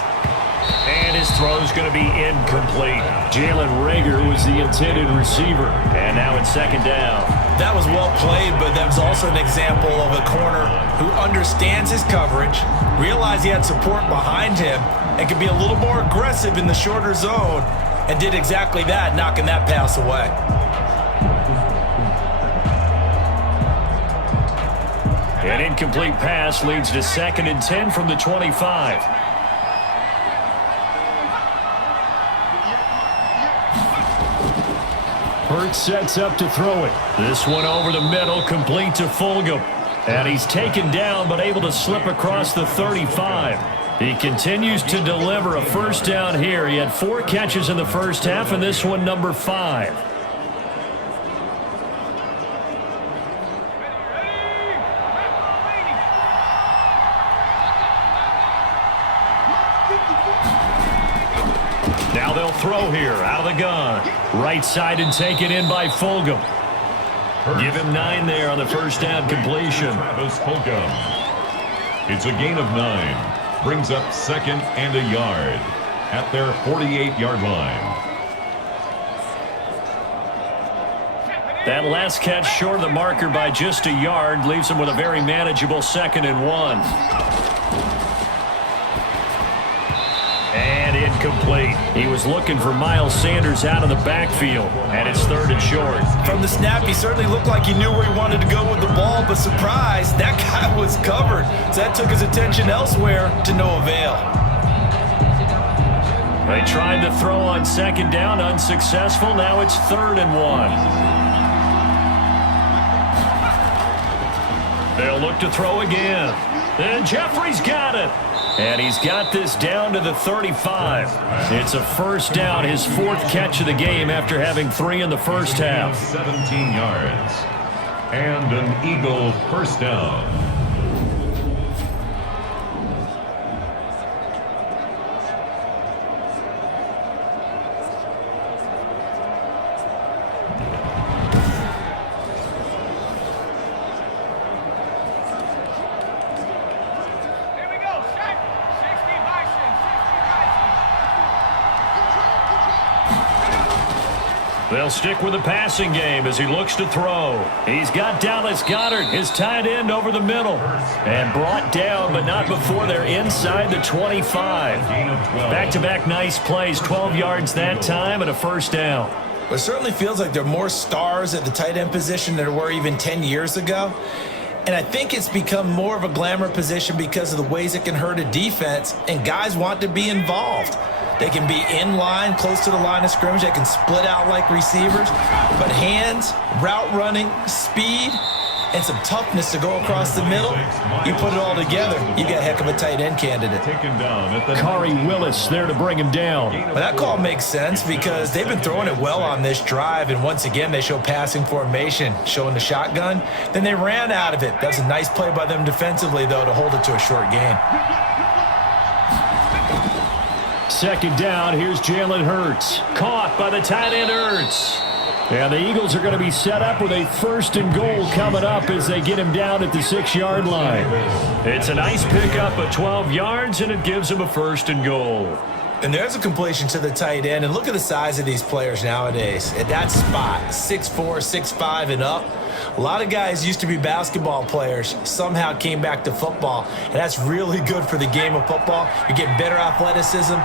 And his throw is going to be incomplete. Jalen Reagor was the intended receiver. And now it's second down. That was well played, but that was also an example of a corner who understands his coverage, realized he had support behind him, and could be a little more aggressive in the shorter zone, and did exactly that, knocking that pass away. An incomplete pass leads to 2nd and 10 from the 25. Hurts sets up to throw it. This one over the middle, complete to Fulgham. And he's taken down, but able to slip across the 35. He continues to deliver a first down here. He had 4 catches in the first half, and this one number 5. Now they'll throw here out of the gun. Right side and take it in by Fulgham. Give him 9 there on the first down completion. Travis Fulgham. It's a gain of 9. Brings up 2nd and a yard at their 48-yard line. That last catch short of the marker by just a yard leaves him with a very manageable 2nd and 1. And incomplete. He was looking for Miles Sanders out of the backfield, and it's 3rd and short. From the snap, he certainly looked like he knew where he wanted to go with the ball, but surprise, that guy was covered. So that took his attention elsewhere to no avail. They tried to throw on 2nd down, unsuccessful. Now it's 3rd and 1. They'll look to throw again. And Jeffrey's got it. And he's got this down to the 35. It's a first down, his 4th catch of the game after having 3 in the first half. 17 yards. And an Eagle first down. They'll stick with the passing game as he looks to throw. He's got Dallas Goedert, his tight end, over the middle. And brought down, but not before they're inside the 25. Back-to-back nice plays, 12 yards that time and a first down. It certainly feels like there are more stars at the tight end position than there were even 10 years ago. And I think it's become more of a glamour position because of the ways it can hurt a defense, and guys want to be involved. They can be in line, close to the line of scrimmage. They can split out like receivers. But hands, route running, speed, and some toughness to go across the middle, you put it all together, you got a heck of a tight end candidate. Kari Willis there to bring him down. Well, that call makes sense because they've been throwing it well on this drive, and once again, they show passing formation, showing the shotgun. Then they ran out of it. That was a nice play by them defensively, though, to hold it to a short gain. Second down, here's Jalen Hurts. Caught by the tight end Hurts. And the Eagles are going to be set up with a first and goal coming up as they get him down at the 6-yard line. It's a nice pickup of 12 yards, and it gives them a first and goal. And there's a completion to the tight end. And look at the size of these players nowadays. At that spot, 6'4", 6'5", and up. A lot of guys used to be basketball players, somehow came back to football. And that's really good for the game of football. You're getting better athleticism,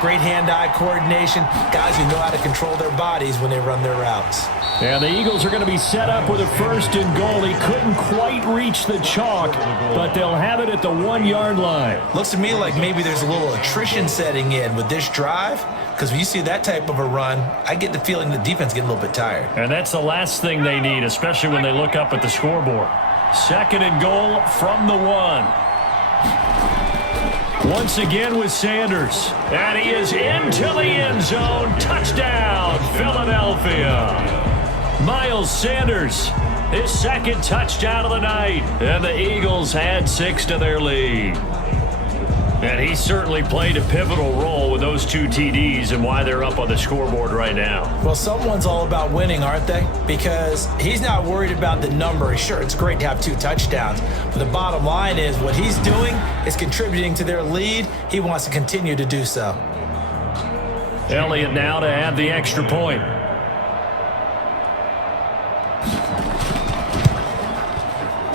great hand-eye coordination, guys who know how to control their bodies when they run their routes. And the Eagles are going to be set up with a first and goal. He couldn't quite reach the chalk, but they'll have it at the 1-yard line. Looks to me like maybe there's a little attrition setting in with this drive, because when you see that type of a run, I get the feeling the defense getting a little bit tired. And that's the last thing they need, especially when they look up at the scoreboard. Second and goal from the 1. Once again with Sanders. And he is into the end zone. Touchdown, Philadelphia. Miles Sanders, his second touchdown of the night. And the Eagles add 6 to their lead. And he certainly played a pivotal role with those 2 TDs and why they're up on the scoreboard right now. Well, someone's all about winning, aren't they? Because he's not worried about the number. Sure, it's great to have 2 touchdowns. But the bottom line is what he's doing is contributing to their lead. He wants to continue to do so. Elliott now to add the extra point.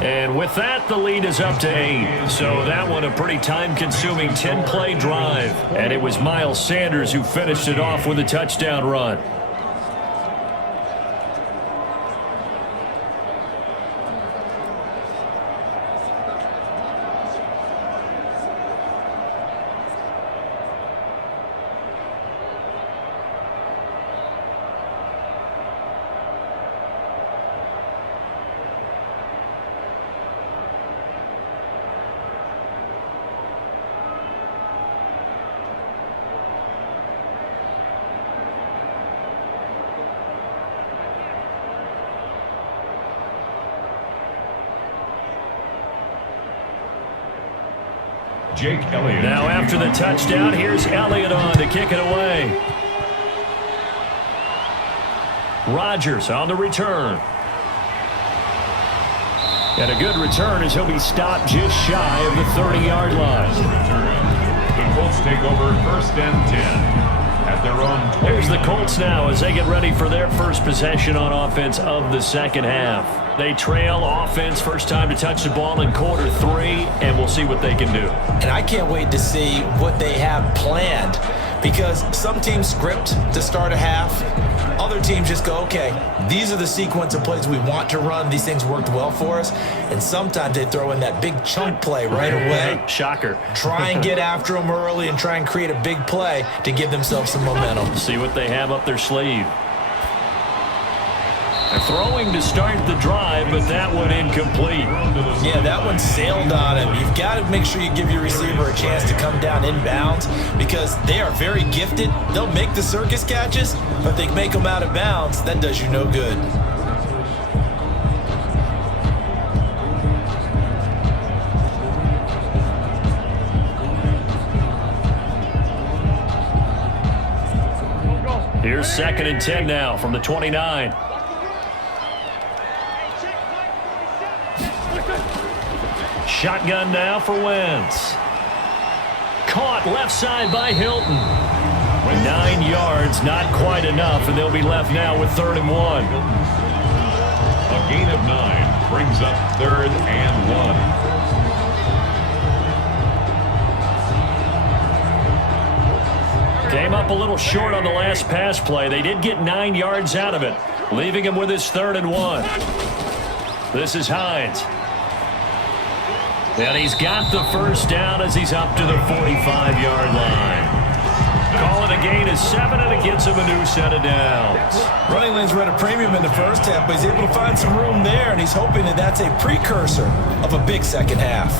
And with that, the lead is up to 8. So that one a pretty time-consuming 10-play drive. And it was Miles Sanders who finished it off with a touchdown run. Jake Elliott. Now after the touchdown, here's Elliott on to kick it away. Rodgers on the return. And a good return as he'll be stopped just shy of the 30-yard line. The Colts take over first and 10 at their own 20. Here's the Colts now as they get ready for their first possession on offense of the second half. They trail offense, first time to touch the ball in quarter 3, and we'll see what they can do. And I can't wait to see what they have planned, because some teams script to start a half. Other teams just go, okay, these are the sequence of plays we want to run. These things worked well for us. And sometimes they throw in that big chunk play right away. Shocker. Try and get after them early and try and create a big play to give themselves some momentum. See what they have up their sleeve. They're throwing to start the drive, but that one incomplete. Yeah, that one sailed on him. You've got to make sure you give your receiver a chance to come down inbounds because they are very gifted. They'll make the circus catches, but if they make them out of bounds, that does you no good. Here's second and 10 now from the 29. Shotgun now for Wentz. Caught left side by Hilton. 9 yards, not quite enough, and they'll be left now with 3rd and 1. A gain of 9 brings up 3rd and 1. Came up a little short on the last pass play. They did get 9 yards out of it, leaving him with his 3rd and 1. This is Hines. And he's got the first down as he's up to the 45-yard line. Call it a gain of 7, and it gets him a new set of downs. Running lanes were at a premium in the first half, but he's able to find some room there, and he's hoping that that's a precursor of a big second half.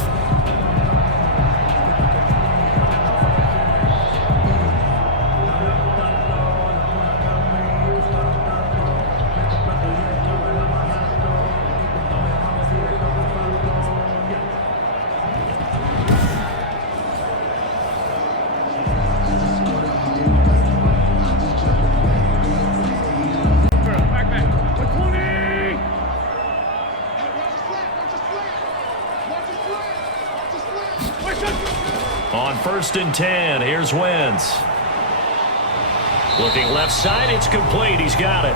On 1st and 10, here's Wentz. Looking left side, it's complete. He's got it.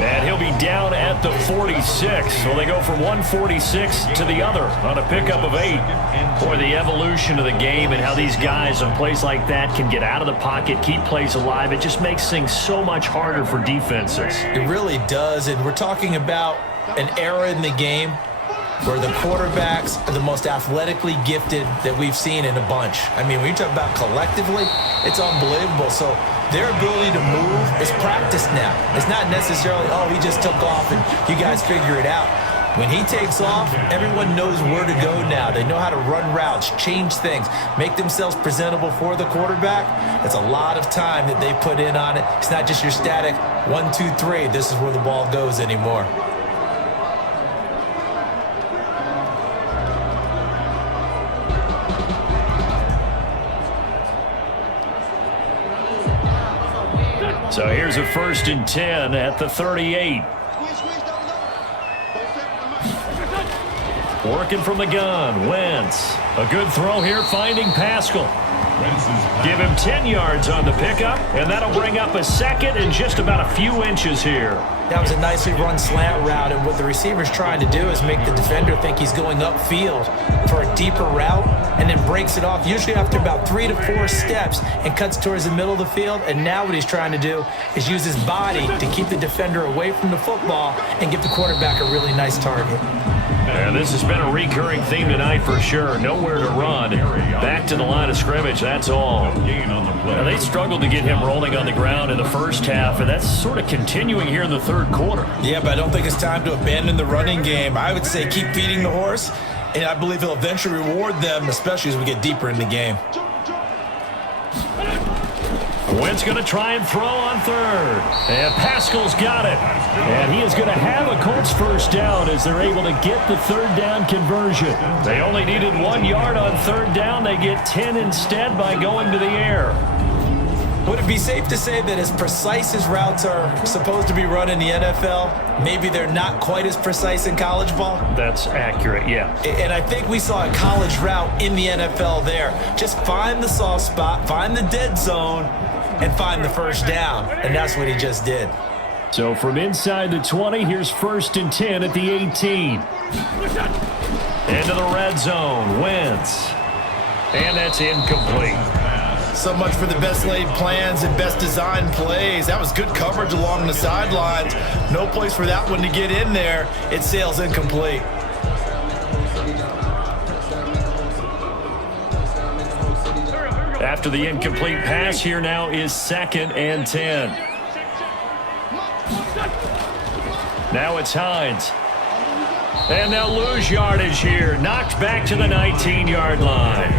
And he'll be down at the 46. So they go from 146 to the other on a pickup of 8. Boy, the evolution of the game and how these guys on plays like that can get out of the pocket, keep plays alive, it just makes things so much harder for defenses. It really does, and we're talking about an era in the game where the quarterbacks are the most athletically gifted that we've seen in a bunch. I mean, when you talk about collectively, it's unbelievable. So their ability to move is practiced now. It's not necessarily, oh, he just took off and you guys figure it out. When he takes off, everyone knows where to go now. They know how to run routes, change things, make themselves presentable for the quarterback. It's a lot of time that they put in on it. It's not just your static 1, 2, 3, this is where the ball goes anymore. So here's a 1st and 10 at the 38. Working from the gun, Wentz. A good throw here, finding Pascal. Give him 10 yards on the pickup, and that'll bring up a 2nd and just about a few inches here. That was a nicely run slant route, and what the receiver's trying to do is make the defender think he's going upfield for a deeper route, and then breaks it off, usually after about 3 to 4 steps, and cuts towards the middle of the field. And now what he's trying to do is use his body to keep the defender away from the football and give the quarterback a really nice target. And this has been a recurring theme tonight for sure. Nowhere to run. Back to the line of scrimmage, that's all. And they struggled to get him rolling on the ground in the first half, and that's sort of continuing here in the 3rd quarter. Yeah, but I don't think it's time to abandon the running game. I would say keep feeding the horse, and I believe he'll eventually reward them, especially as we get deeper in the game. Wentz going to try and throw on 3rd. And Pascal's got it. And he is going to have a Colts first down as they're able to get the 3rd down conversion. They only needed 1 yard on 3rd down. They get 10 instead by going to the air. Would it be safe to say that as precise as routes are supposed to be run in the NFL, maybe they're not quite as precise in college ball? That's accurate, yeah. And I think we saw a college route in the NFL there. Just find the soft spot, find the dead zone, and find the first down. And that's what he just did. So from inside the 20, here's 1st and 10 at the 18. Into the red zone, Wentz. And that's incomplete. So much for the best laid plans and best designed plays. That was good coverage along the sidelines. No place for that one to get in there. It sails incomplete. After the incomplete pass, here now is 2nd and 10. Now it's Hines. And they'll lose yardage here. Knocked back to the 19-yard line.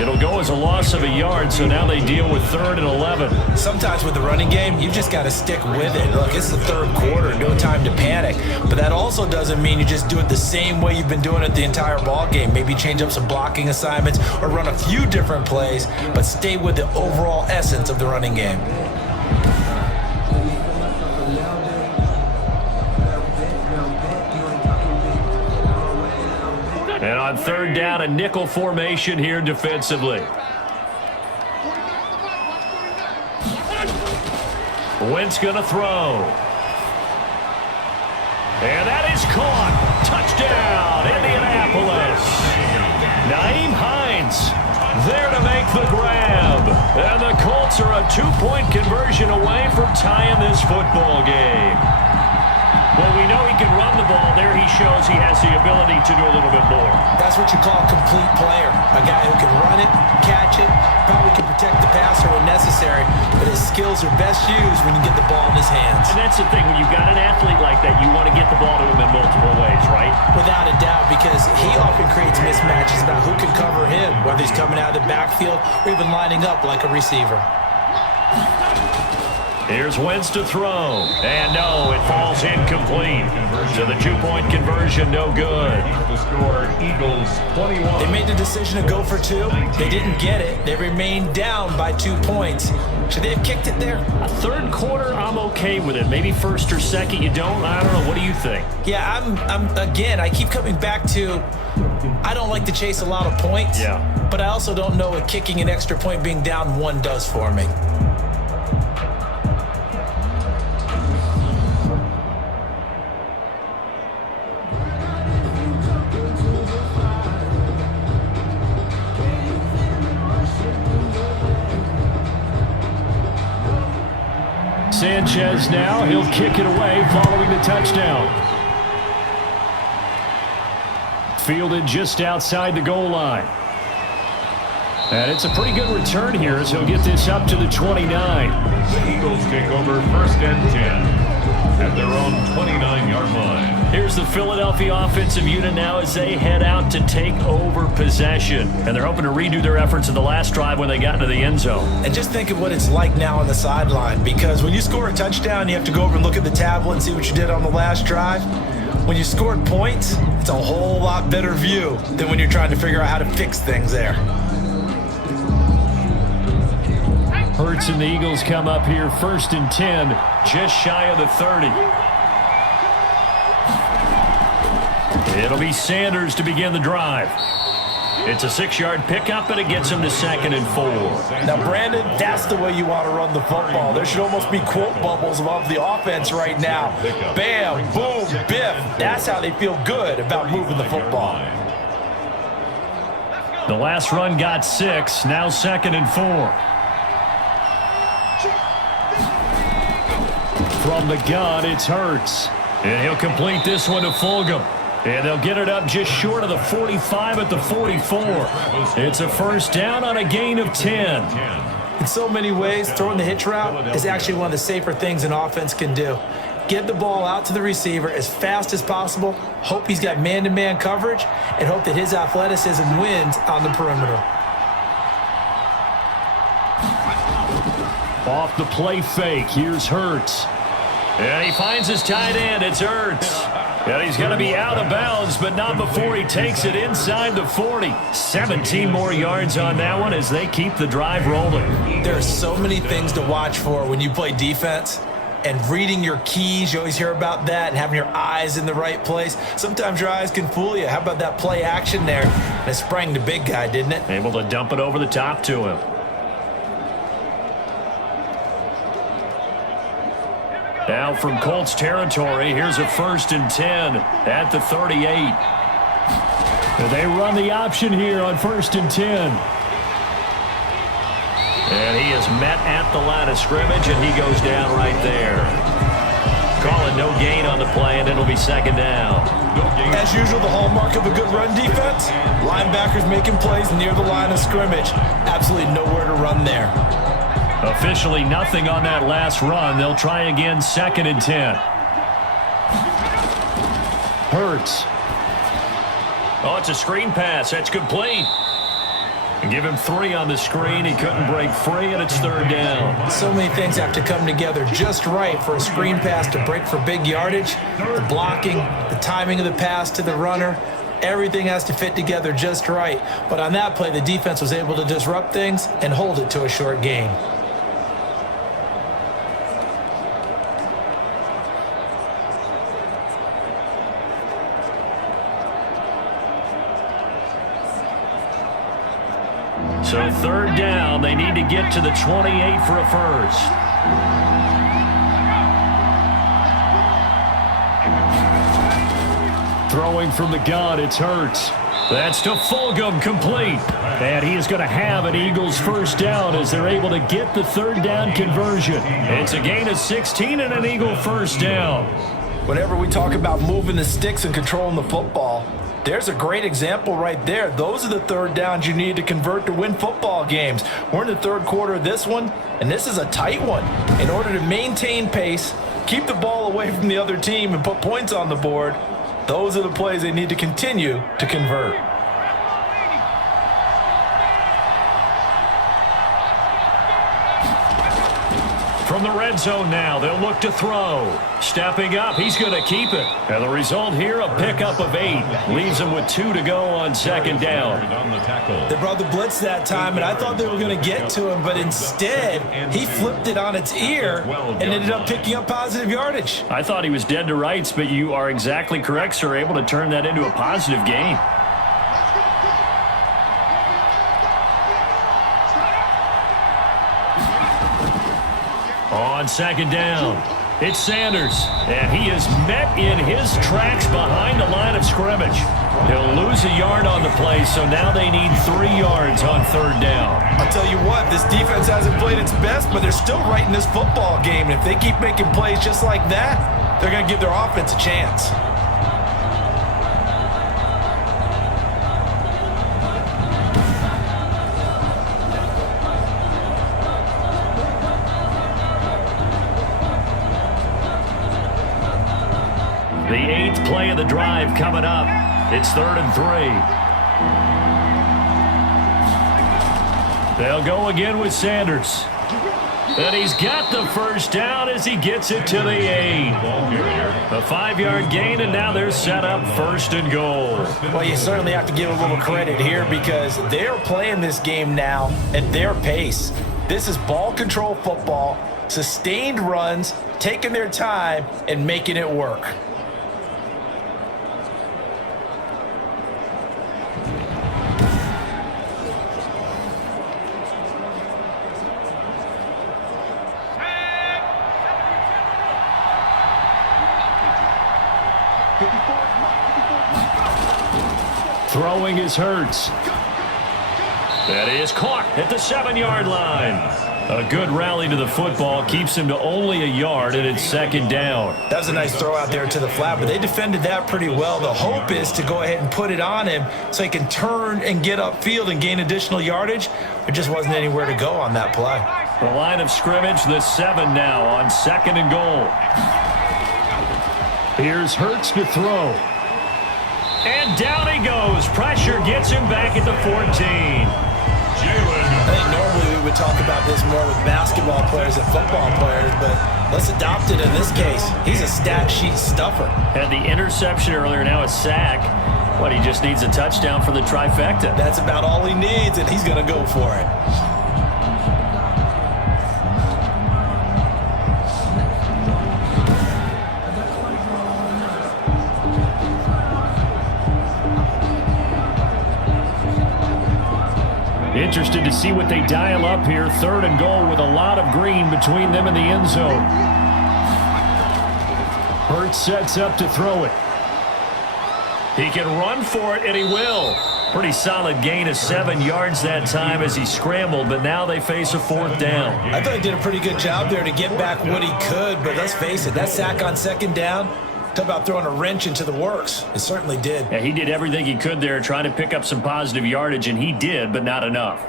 It'll go as a loss of a yard, so now they deal with 3rd and 11. Sometimes with the running game, you just got to stick with it. Look, it's the 3rd quarter, no time to panic. But that also doesn't mean you just do it the same way you've been doing it the entire ball game. Maybe change up some blocking assignments or run a few different plays, but stay with the overall essence of the running game. And on 3rd down, a nickel formation here defensively. Wentz going to throw. And that is caught. Touchdown, Indianapolis. Nyheim Hines there to make the grab. And the Colts are a 2-point conversion away from tying this football game. Well, we know he can run the ball. There he shows he has the ability to do a little bit more. That's what you call a complete player. A guy who can run it, catch it, probably can protect the passer when necessary, but his skills are best used when you get the ball in his hands. And that's the thing. When you've got an athlete like that, you want to get the ball to him in multiple ways, right? Without a doubt, because he often creates mismatches about who can cover him, whether he's coming out of the backfield or even lining up like a receiver. Here's Wentz to throw. And no, it falls incomplete. So the 2-point conversion, no good. The score, Eagles 21. They made the decision to go for 2. They didn't get it. They remained down by 2 points. Should they have kicked it there? A third quarter, I'm okay with it. Maybe first or second, you don't. I don't know. What do you think? Yeah, again, I keep coming back to I don't like to chase a lot of points. Yeah. But I also don't know what kicking an extra point being down 1 does for me. Sanchez now, he'll kick it away following the touchdown. Fielded just outside the goal line. And it's a pretty good return here as he'll get this up to the 29. The Eagles take over 1st and 10 at their own 29-yard line. Here's the Philadelphia offensive unit now as they head out to take over possession. And they're hoping to redo their efforts in the last drive when they got into the end zone. And just think of what it's like now on the sideline, because when you score a touchdown, you have to go over and look at the tablet and see what you did on the last drive. When you scored points, it's a whole lot better view than when you're trying to figure out how to fix things there. Hurts and the Eagles come up here 1st and 10, just shy of the 30. It'll be Sanders to begin the drive. It's a 6-yard pickup, and it gets him to 2nd and 4. Now, Brandon, that's the way you want to run the football. There should almost be quote bubbles above the offense right now. Bam, boom, biff. That's how they feel good about moving the football. The last run got 6, now 2nd and 4. From the gun, it's Hurts. And he'll complete this one to Fulgham. And they'll get it up just short of the 45 at the 44. It's a 1st down on a gain of 10. In so many ways, throwing the hitch route is actually one of the safer things an offense can do. Get the ball out to the receiver as fast as possible, hope he's got man-to-man coverage, and hope that his athleticism wins on the perimeter. Off the play fake, here's Hurts. And he finds his tight end, it's Hurts. And he's going to be out of bounds, but not before he takes it inside the 40. 17 more yards on that one as they keep the drive rolling. There are so many things to watch for when you play defense. And reading your keys, you always hear about that, and having your eyes in the right place. Sometimes your eyes can fool you. How about that play action there? And it sprang the big guy, didn't it? Able to dump it over the top to him. Now from Colts territory, here's a 1st and 10 at the 38. They run the option here on 1st and 10. And he is met at the line of scrimmage, and he goes down right there. Calling no gain on the play, and it'll be 2nd down. As usual, the hallmark of a good run defense, linebackers making plays near the line of scrimmage. Absolutely nowhere to run there. Officially nothing on that last run. They'll try again 2nd and 10. Hurts. Oh, it's a screen pass. That's complete. And give him 3 on the screen. He couldn't break free, and it's 3rd down. So many things have to come together just right for a screen pass to break for big yardage. The blocking, the timing of the pass to the runner. Everything has to fit together just right. But on that play, the defense was able to disrupt things and hold it to a short gain. So 3rd down, they need to get to the 28 for a 1st. Throwing from the gun, it's Hurts. That's to Fulgham, complete. And he is going to have an Eagles first down as they're able to get the third down conversion. It's a gain of 16 and an Eagle first down. Whenever we talk about moving the sticks and controlling the football, there's a great example right there. Those are the third downs you need to convert to win football games. We're in the third quarter of this one, and this is a tight one. In order to maintain pace, keep the ball away from the other team, and put points on the board, those are the plays they need to continue to convert. From the red zone now, they'll look to throw. Stepping up, he's going to keep it. And the result here, a pickup of 8. Leaves him with 2 to go on second down. They brought the blitz that time, and I thought they were going to get to him, but instead, he flipped it on its ear and ended up picking up positive yardage. I thought he was dead to rights, but you are exactly correct, sir. Able to turn that into a positive gain. On second down, it's Sanders, and he is met in his tracks behind the line of scrimmage. He'll lose a yard on the play, so now they need 3 yards on third down. I'll tell you what, this defense hasn't played its best, but they're still right in this football game. And if they keep making plays just like that, they're going to give their offense a chance. The 8th play of the drive coming up. It's 3rd and 3. They'll go again with Sanders. And he's got the first down as he gets it to the 8. A 5-yard gain, and now they're set up 1st and goal. Well, you certainly have to give a little credit here because they're playing this game now at their pace. This is ball control football, sustained runs, taking their time, and making it work. Throwing is Hurts. That is caught at the 7-yard line. A good rally to the football keeps him to only a yard, and it's 2nd down. That was a nice throw out there to the flat, but they defended that pretty well. The hope is to go ahead and put it on him so he can turn and get upfield and gain additional yardage. There just wasn't anywhere to go on that play. The line of scrimmage, the 7 now on 2nd and goal. Here's Hurts to throw. And down he goes. Pressure gets him back at the 14. I think normally we would talk about this more with basketball players and football players, but let's adopt it in this case. He's a stat sheet stuffer. Had the interception earlier, now a sack. What, he just needs a touchdown for the trifecta. That's about all he needs, and he's going to go for it. Interested to see what they dial up here. 3rd and goal with a lot of green between them and the end zone. Hurts sets up to throw it. He can run for it, and he will. Pretty solid gain of 7 yards that time as he scrambled, but now they face a 4th down. I thought he did a pretty good job there to get back what he could, but let's face it, that sack on 2nd down, talk about throwing a wrench into the works. It certainly did. Yeah, he did everything he could there trying to pick up some positive yardage, and he did, but not enough.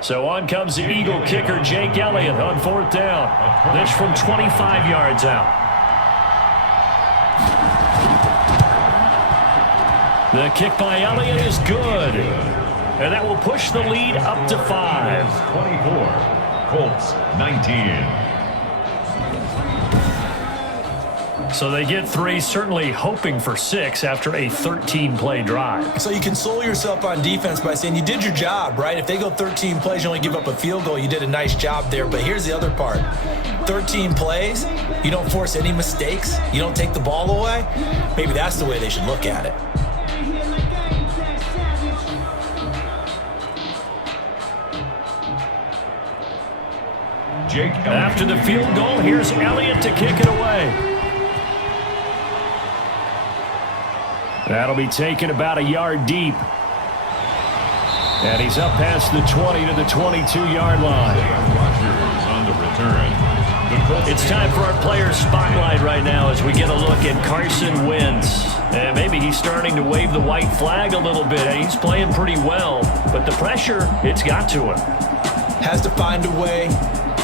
So on comes the Eagle kicker, Jake Elliott, on 4th down. This from 25 yards out. The kick by Elliott is good. And that will push the lead up to 5. 24, Colts 19. So they get 3, certainly hoping for 6 after a 13-play drive. So you console yourself on defense by saying you did your job, right? If they go 13 plays, you only give up a field goal, you did a nice job there. But here's the other part. 13 plays, you don't force any mistakes, you don't take the ball away. Maybe that's the way they should look at it. Jake Elliott. After the field goal, here's Elliott to kick it away. That'll be taken about a yard deep. And he's up past the 20 to the 22-yard line. Rodgers on the return. It's time for our player spotlight right now as we get a look at Carson Wentz. And maybe he's starting to wave the white flag a little bit. He's playing pretty well, but the pressure, it's got to him. Has to find a way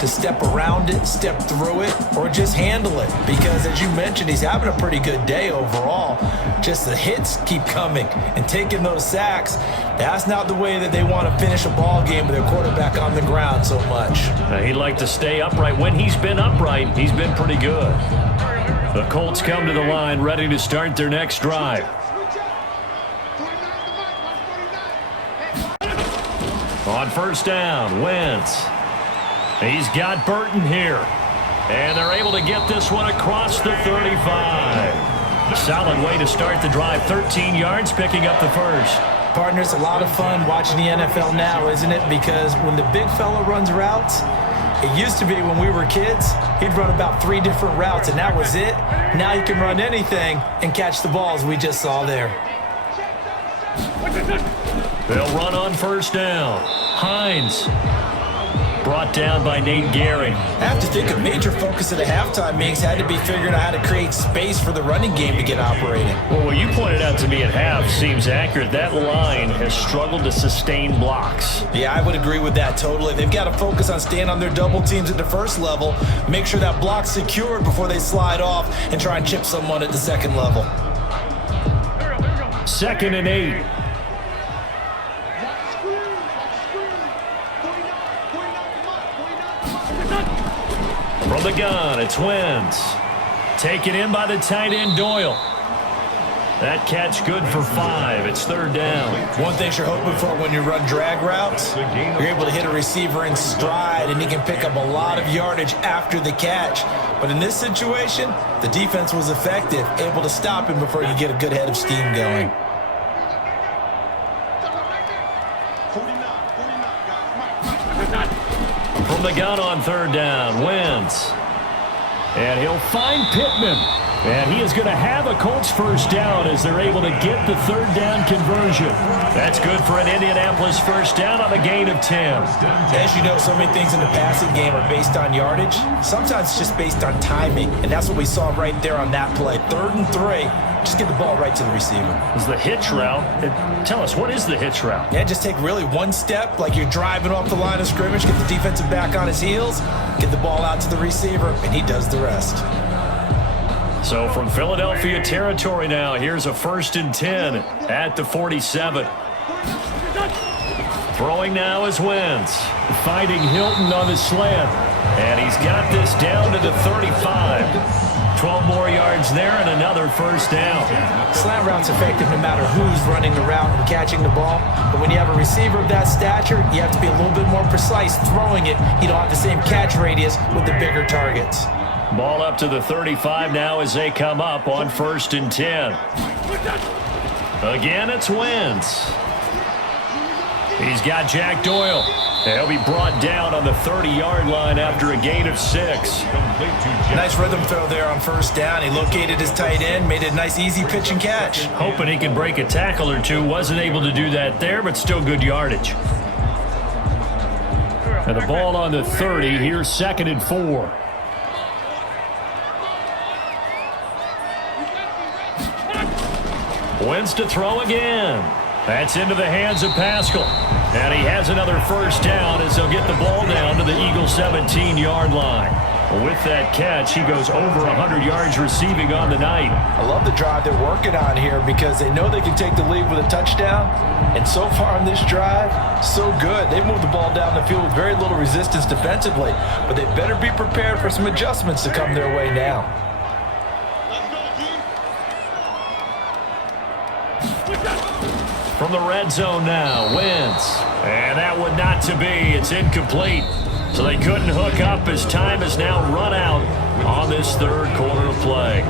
to step around it, step through it, or just handle it. Because as you mentioned, he's having a pretty good day overall. Just the hits keep coming and taking those sacks. That's not the way that they want to finish a ball game with their quarterback on the ground so much. He'd like to stay upright. When he's been upright, he's been pretty good. The Colts come to the line ready to start their next drive. On first down, Wentz. He's got Burton here. And they're able to get this one across the 35. A solid way to start the drive. 13 yards, picking up the first. Partners, a lot of fun watching the NFL now, isn't it? Because when the big fella runs routes, it used to be when we were kids, he'd run about 3 different routes, and that was it. Now you can run anything and catch the balls we just saw there. They'll run on first down. Hines. Brought down by Nate Gehry. I have to think a major focus of the halftime meetings had to be figuring out how to create space for the running game to get operating. Well, what you pointed out to me at half seems accurate. That line has struggled to sustain blocks. Yeah, I would agree with that totally. They've got to focus on staying on their double teams at the first level, make sure that block's secured before they slide off and try and chip someone at the second level. 2nd and 8. From the gun, it's Wentz. Taken in by the tight end, Doyle. That catch good for 5. It's 3rd down. One thing you're hoping for when you run drag routes, you're able to hit a receiver in stride, and he can pick up a lot of yardage after the catch. But in this situation, the defense was effective, able to stop him before you get a good head of steam going. From the gun on 3rd down, Wentz. And he'll find Pittman. And he is going to have a Colts first down as they're able to get the 3rd down conversion. That's good for an Indianapolis first down on a gain of 10. As you know, so many things in the passing game are based on yardage. Sometimes it's just based on timing, and that's what we saw right there on that play. 3rd and 3. Just get the ball right to the receiver. Is the hitch route. Tell us, what is the hitch route? Yeah, just take really one step, like you're driving off the line of scrimmage, get the defensive back on his heels, get the ball out to the receiver, and he does the rest. So from Philadelphia territory now, here's a 1st and 10 at the 47. Throwing now is Wentz. Finding Hilton on the slant. And he's got this down to the 35. 12 more yards there and another first down. Slant route's effective no matter who's running the route and catching the ball. But when you have a receiver of that stature, you have to be a little bit more precise throwing it. You don't have the same catch radius with the bigger targets. Ball up to the 35 now as they come up on 1st and 10. Again, it's Wentz. He's got Jack Doyle. He'll be brought down on the 30-yard line after a gain of 6. Nice rhythm throw there on first down. He located his tight end, made a nice easy pitch and catch. Hoping he can break a tackle or two. Wasn't able to do that there, but still good yardage. And the ball on the 30. Here's 2nd and 4. Wentz to throw again. That's into the hands of Pascal. And he has another first down as they'll get the ball down to the Eagles' 17-yard line. With that catch, he goes over 100 yards receiving on the night. I love the drive they're working on here because they know they can take the lead with a touchdown. And so far on this drive, so good. They moved the ball down the field with very little resistance defensively. But they better be prepared for some adjustments to come their way now. From the red zone now, Wentz. And that one not to be. It's incomplete. So they couldn't hook up as time has now run out on this 3rd quarter of play.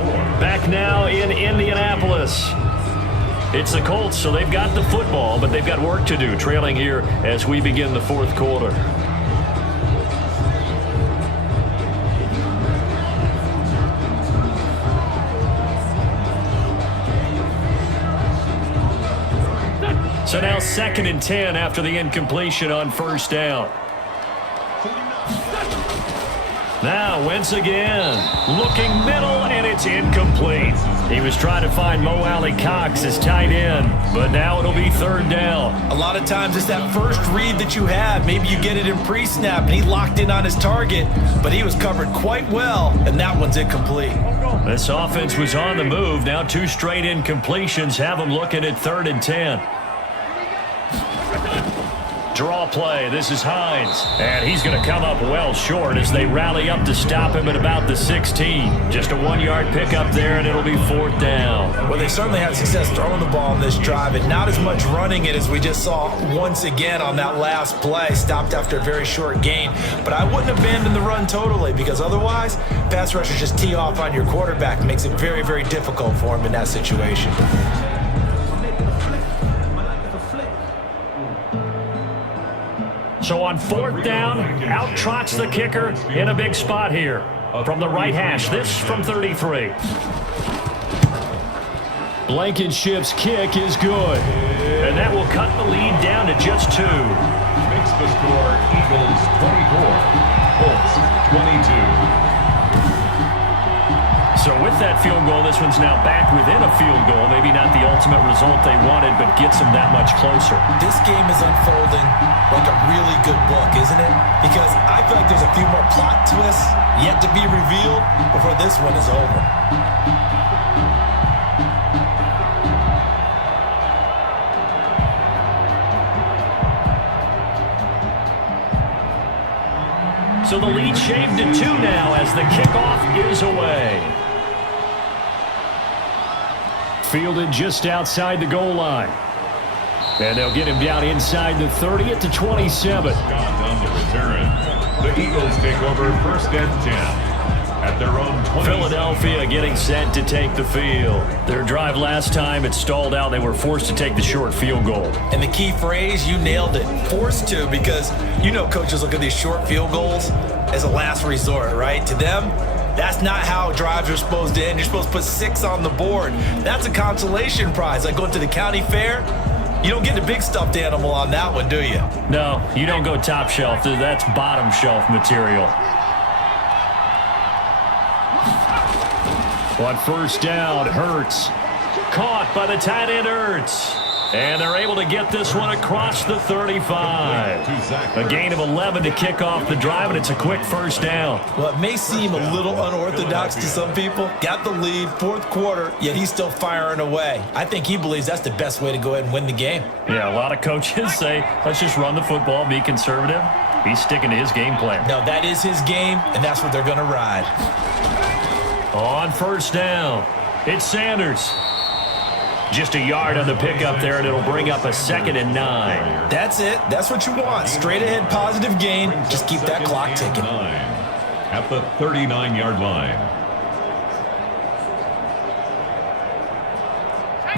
Back now in Indianapolis. It's the Colts, so they've got the football, but they've got work to do, trailing here as we begin the 4th quarter. now 2nd and 10 after the incompletion on first down. Now Wentz again, looking middle, and it's incomplete. He was trying to find Mo Alley Cox as tight end, but now it'll be 3rd down. A lot of times it's that first read that you have. Maybe you get it in pre-snap, and he locked in on his target, but he was covered quite well, and that one's incomplete. This offense was on the move. Now 2 straight incompletions have them looking at 3rd and 10. Draw play. This is Hines. And he's going to come up well short as they rally up to stop him at about the 16. Just a 1-yard pickup there, and it'll be 4th down. Well, they certainly had success throwing the ball on this drive, and not as much running it as we just saw once again on that last play. Stopped after a very short gain. But I wouldn't abandon the run totally, because otherwise, pass rushers just tee off on your quarterback. It makes it very, very difficult for him in that situation. So on 4th down, out trots the kicker in a big spot here. From the right hash, this from 33. Blankenship's kick is good. And that will cut the lead down to just 2. Makes the score Eagles 24, Colts 22. So with that field goal, this one's now back within a field goal. Maybe not the ultimate result they wanted, but gets them that much closer. This game is unfolding like a really good book, isn't it? Because I feel like there's a few more plot twists yet to be revealed before this one is over. So the lead shaved to 2 now as the kickoff is away. Fielded just outside the goal line. And they'll get him down inside the 30 at the 27. Scott on the return. The Eagles take over 1st and 10 at their own 20. Philadelphia getting set to take the field. Their drive last time, it stalled out. They were forced to take the short field goal. And the key phrase, you nailed it. Forced to, because you know coaches look at these short field goals as a last resort, right? To them, that's not how drives are supposed to end. You're supposed to put 6 on the board. That's a consolation prize. Like going to the county fair, you don't get the big stuffed animal on that one, do you? No, you don't go top shelf. That's bottom shelf material. On 1st down, Hurts. Caught by the tight end, Hurts. And they're able to get this one across the 35. A gain of 11 to kick off the drive, and it's a quick 1st down. Well, it may seem a little unorthodox to some people. Got the lead, 4th quarter, yet he's still firing away. I think he believes that's the best way to go ahead and win the game. Yeah, a lot of coaches say, let's just run the football, be conservative. He's sticking to his game plan. No, that is his game, and that's what they're going to ride. On 1st down, it's Sanders. Just a yard on the pickup there, and it'll bring up a 2nd and 9. That's it. That's what you want. Straight ahead positive gain. Just keep that clock ticking. At the 39-yard line.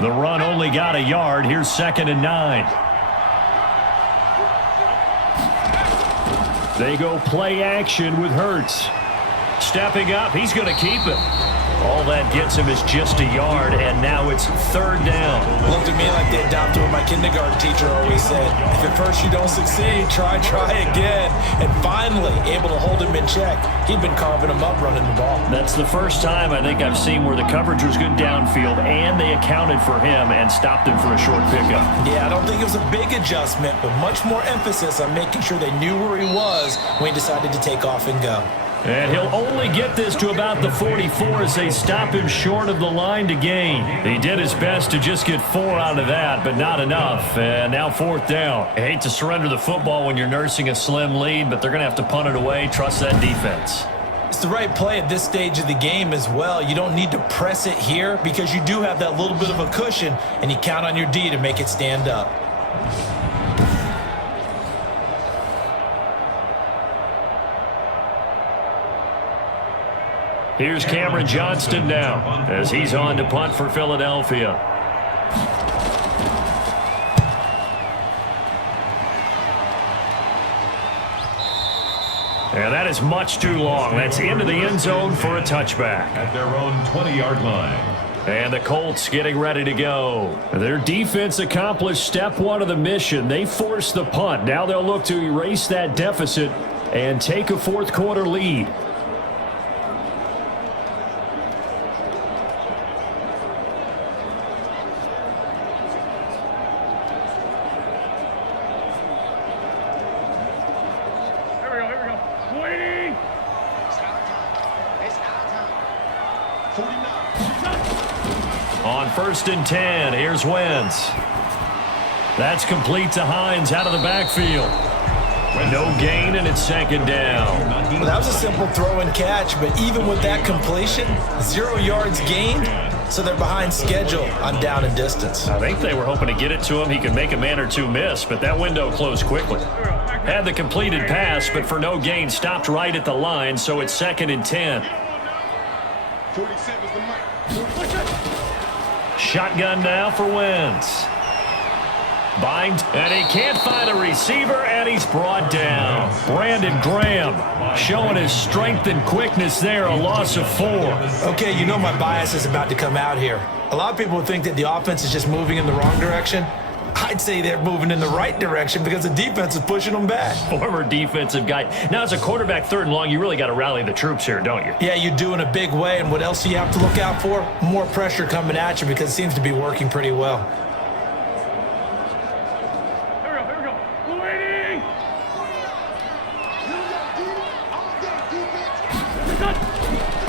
The run only got a yard. Here's 2nd and 9. They go play action with Hurts. Stepping up, he's going to keep it. All that gets him is just a yard, and now it's 3rd down. Looked at me like they adopted what my kindergarten teacher always said. If at first you don't succeed, try again. And finally, able to hold him in check. He'd been carving him up running the ball. That's the first time I think I've seen where the coverage was good downfield, and they accounted for him and stopped him for a short pickup. Yeah, I don't think it was a big adjustment, but much more emphasis on making sure they knew where he was when he decided to take off and go. And he'll only get this to about the 44 as they stop him short of the line to gain. He did his best to just get 4 out of that, but not enough. And now 4th down. I hate to surrender the football when you're nursing a slim lead, but they're going to have to punt it away. Trust that defense. It's the right play at this stage of the game as well. You don't need to press it here because you do have that little bit of a cushion, and you count on your D to make it stand up. Here's Cameron Johnston now as he's on to punt for Philadelphia. And that is much too long. That's into the end zone for a touchback. At their own 20-yard line. And the Colts getting ready to go. Their defense accomplished step one of the mission. They forced the punt. Now they'll look to erase that deficit and take a fourth quarter lead. On 1st and 10, here's Wentz. That's complete to Hines out of the backfield. No gain, and it's 2nd down. Well, that was a simple throw and catch, but even with that completion, 0 yards gained, so they're behind schedule on down and distance. I think they were hoping to get it to him. He could make a man or two miss, but that window closed quickly. Had the completed pass, but for no gain, stopped right at the line, so it's 2nd and 10. 47's the mic. Shotgun now for Wentz. Bind, and he can't find a receiver, and he's brought down. Brandon Graham showing his strength and quickness there, a loss of 4. Okay, you know my bias is about to come out here. A lot of people would think that the offense is just moving in the wrong direction. I'd say they're moving in the right direction because the defense is pushing them back. Former defensive guy. Now, as a quarterback, 3rd and long, you really got to rally the troops here, don't you? Yeah, you do in a big way, and what else do you have to look out for? More pressure coming at you because it seems to be working pretty well. Here we go. Waiting.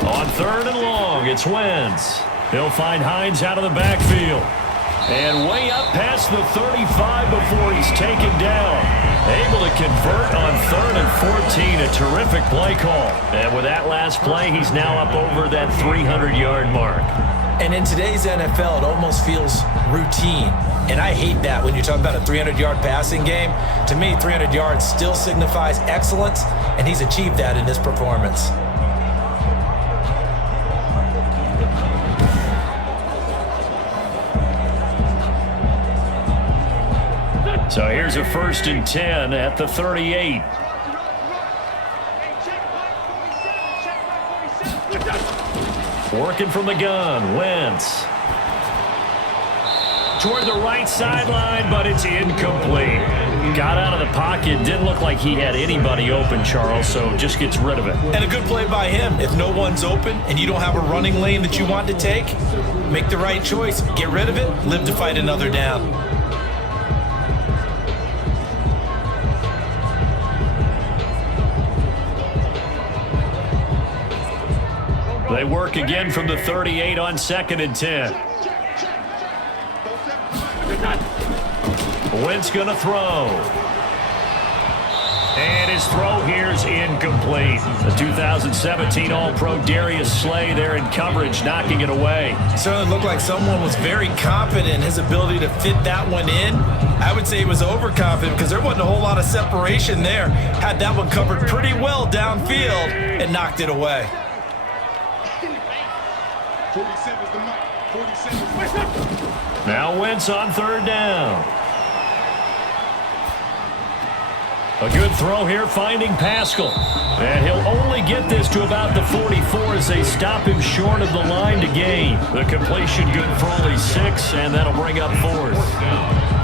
On 3rd and long, it's Wentz. He'll find Hines out of the backfield. And way up past the 35 before he's taken down. Able to convert on 3rd and 14. A terrific play call. And with that last play, he's now up over that 300-yard mark. And in today's NFL, it almost feels routine. And I hate that when you talk about a 300-yard passing game. To me, 300 yards still signifies excellence, and he's achieved that in this performance. So here's a 1st and 10 at the 38. Working from the gun, Wentz. Toward the right sideline, but it's incomplete. Got out of the pocket. Didn't look like he had anybody open, Charles, so just gets rid of it. And a good play by him. If no one's open and you don't have a running lane that you want to take, make the right choice. Get rid of it. Live to fight another down. They work again from the 38 on 2nd and 10. Wentz going to throw. And his throw here is incomplete. The 2017 All-Pro Darius Slay there in coverage, knocking it away. Certainly looked like someone was very confident in his ability to fit that one in. I would say he was overconfident because there wasn't a whole lot of separation there. Had that one covered pretty well downfield and knocked it away. 47's the mic. 47's the mic. Now Wentz on 3rd down. A good throw here, finding Pascal. And he'll only get this to about the 44 as they stop him short of the line to gain. The completion good for only 6, and that'll bring up 4th.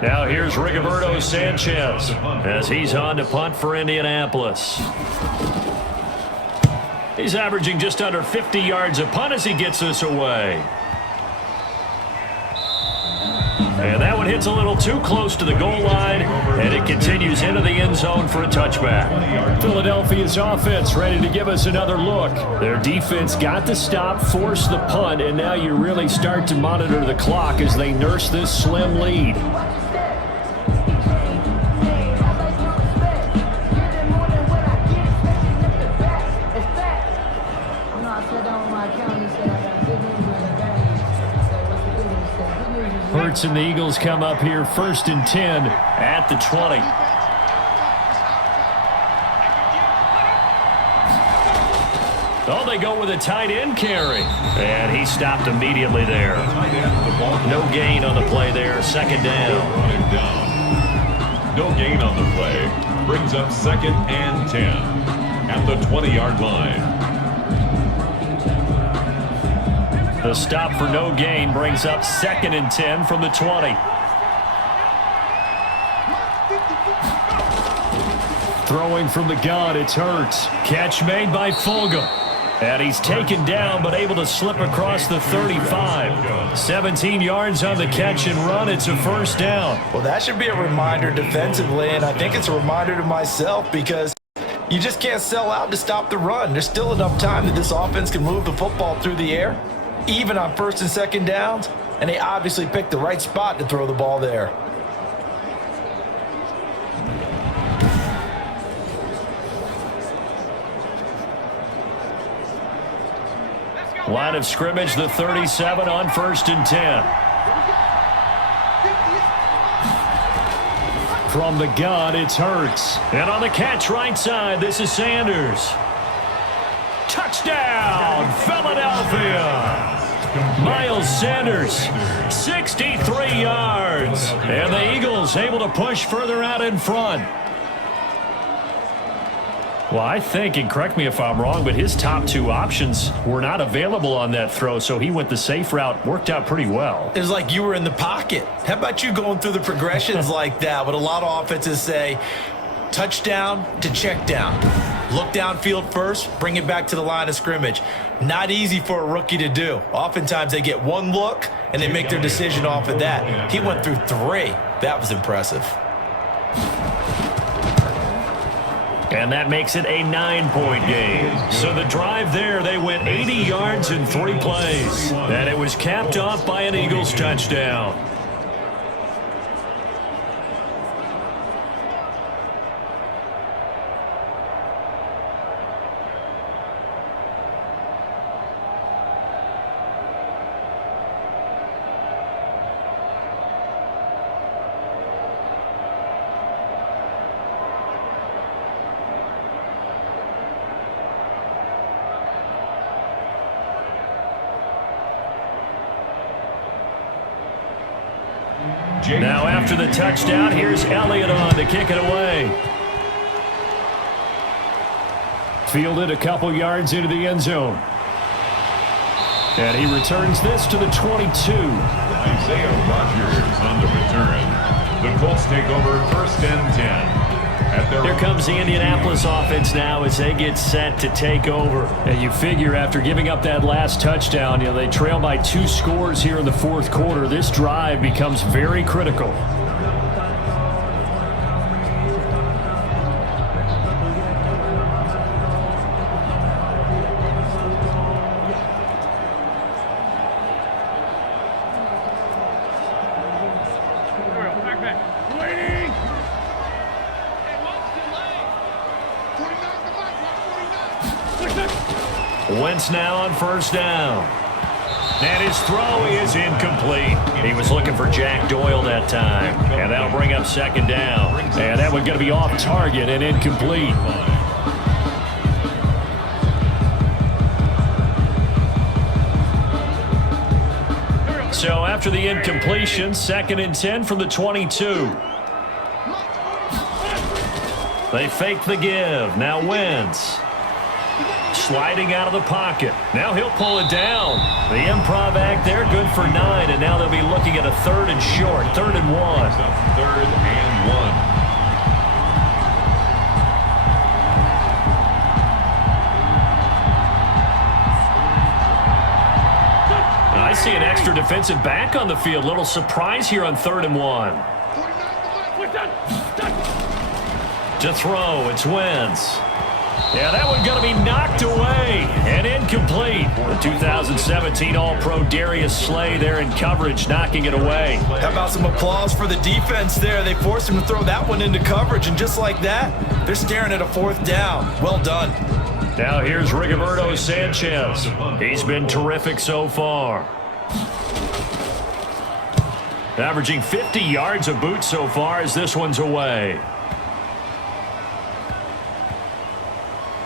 Now here's Rigoberto Sanchez as he's on to punt for Indianapolis. He's averaging just under 50 yards a punt as he gets this away. And that one hits a little too close to the goal line, and it continues into the end zone for a touchback. Philadelphia's offense ready to give us another look. Their defense got the stop, forced the punt, and now you really start to monitor the clock as they nurse this slim lead. Hurts and the Eagles come up here 1st and 10 at the 20. Oh, they go with a tight end carry. And he stopped immediately there. No gain on the play there. 2nd down. No gain on the play. Brings up 2nd and 10 at the 20-yard line. The stop for no gain brings up 2nd and 10 from the 20. Throwing from the gun, it's Hurts. Catch made by Fulgham. And he's taken down, but able to slip across the 35. 17 yards on the catch and run. It's a 1st down. Well, that should be a reminder defensively, and I think it's a reminder to myself because you just can't sell out to stop the run. There's still enough time that this offense can move the football through the air, even on 1st and 2nd downs, and they obviously picked the right spot to throw the ball there. Line of scrimmage, the 37 on 1st and 10. From the gun, it's Hurts. And on the catch right side, this is Sanders. Touchdown, Philadelphia! Miles Sanders, 63 yards. And the Eagles able to push further out in front. Well, I think, and correct me if I'm wrong, but his top 2 options were not available on that throw, so he went the safe route. Worked out pretty well. It was like you were in the pocket. How about you going through the progressions like that? What a lot of offenses say, touchdown to check down. Look downfield first, bring it back to the line of scrimmage. Not easy for a rookie to do. Oftentimes they get one look, and they make their decision off of that. He went through 3. That was impressive. And that makes it a 9-point game. So the drive there, they went 80 yards in 3 plays. And it was capped off by an Eagles touchdown. Now after the touchdown, here's Elliott on to kick it away. Fielded a couple yards into the end zone. And he returns this to the 22. Isaiah Rodgers on the return. The Colts take over 1st and 10. Here comes the Indianapolis offense now as they get set to take over. And you figure after giving up that last touchdown, they trail by 2 scores here in the 4th quarter. This drive becomes very critical. Wentz now on 1st down. And his throw is incomplete. He was looking for Jack Doyle that time. And that'll bring up 2nd down. And that one's going to be off target and incomplete. So after the incompletion, 2nd and 10 from the 22. They fake the give. Now Wentz. Sliding out of the pocket. Now he'll pull it down. The improv act there, good for 9. And now they'll be looking at a 3rd and short. 3rd and 1. 3rd and 1. I see an extra defensive back on the field. Little surprise here on 3rd and 1. To throw, it's Wentz. Yeah, that one's going to be knocked away and incomplete. The 2017 All-Pro Darius Slay there in coverage, knocking it away. How about some applause for the defense there? They forced him to throw that one into coverage, and just like that, they're staring at a 4th down. Well done. Now here's Rigoberto Sanchez. He's been terrific so far. Averaging 50 yards a boot so far as this one's away.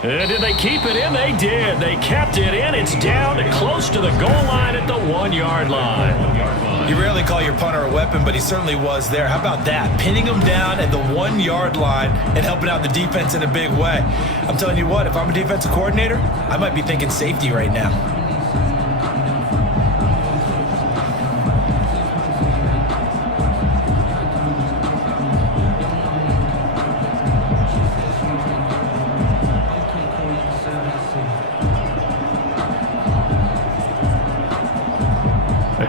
And did they keep it in? They did. They kept it in. It's down and close to the goal line at the 1-yard line. You rarely call your punter a weapon, but he certainly was there. How about that? Pinning him down at the 1-yard line and helping out the defense in a big way. I'm telling you what, if I'm a defensive coordinator, I might be thinking safety right now.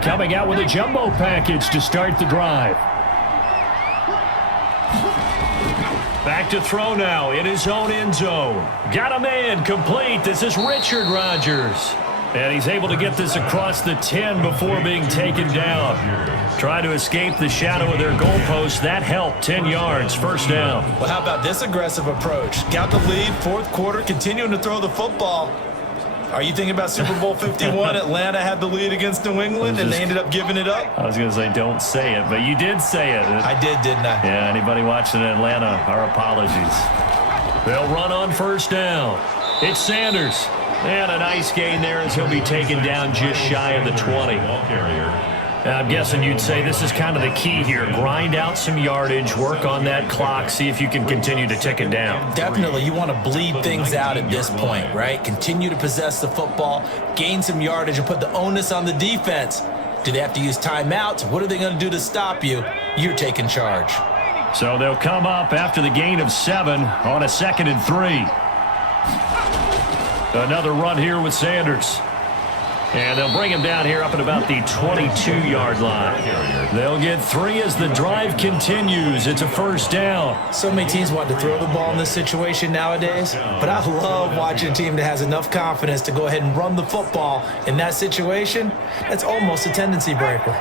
Coming out with a jumbo package to start the drive. Back to throw now in his own end zone. Got a man complete. This is Richard Rodgers. And he's able to get this across the 10 before being taken down. Trying to escape the shadow of their goalpost. That helped. 10 yards, first down. Well, how about this aggressive approach? Got the lead, fourth quarter, continuing to throw the football. Are you thinking about Super Bowl 51? Atlanta had the lead against New England, and they ended up giving it up? I was going to say don't say it, but you did say it. I did, didn't I? Yeah, anybody watching in Atlanta, our apologies. They'll run on first down. It's Sanders. And a nice gain there as he'll be taken down just shy of the 20. I'm guessing you'd say this is kind of the key here. Grind out some yardage, work on that clock, see if you can continue to tick it down. Definitely. You want to bleed things out at this point, right? Continue to possess the football, gain some yardage, and put the onus on the defense. Do they have to use timeouts? What are they going to do to stop you? You're taking charge. So they'll come up after the gain of 7 on a 2nd and 3. Another run here with Sanders. And they'll bring him down here up at about the 22-yard line. They'll get 3 as the drive continues. It's a first down. So many teams want to throw the ball in this situation nowadays, but I love watching a team that has enough confidence to go ahead and run the football in that situation. That's almost a tendency breaker.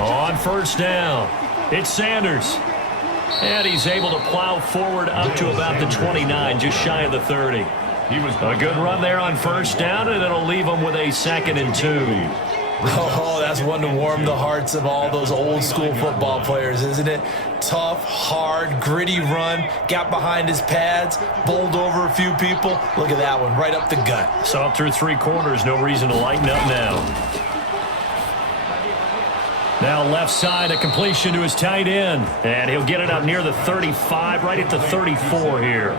On first down, it's Sanders. And he's able to plow forward up to about the 29, just shy of the 30. He was a good run there on first down, and it'll leave him with a 2nd and 2. Oh, that's one to warm the hearts of all those old school football players, isn't it? Tough, hard, gritty run, got behind his pads, bowled over a few people. Look at that one, right up the gut. So through 3 quarters, no reason to lighten up now. Now left side, a completion to his tight end. And he'll get it up near the 35, right at the 34 here.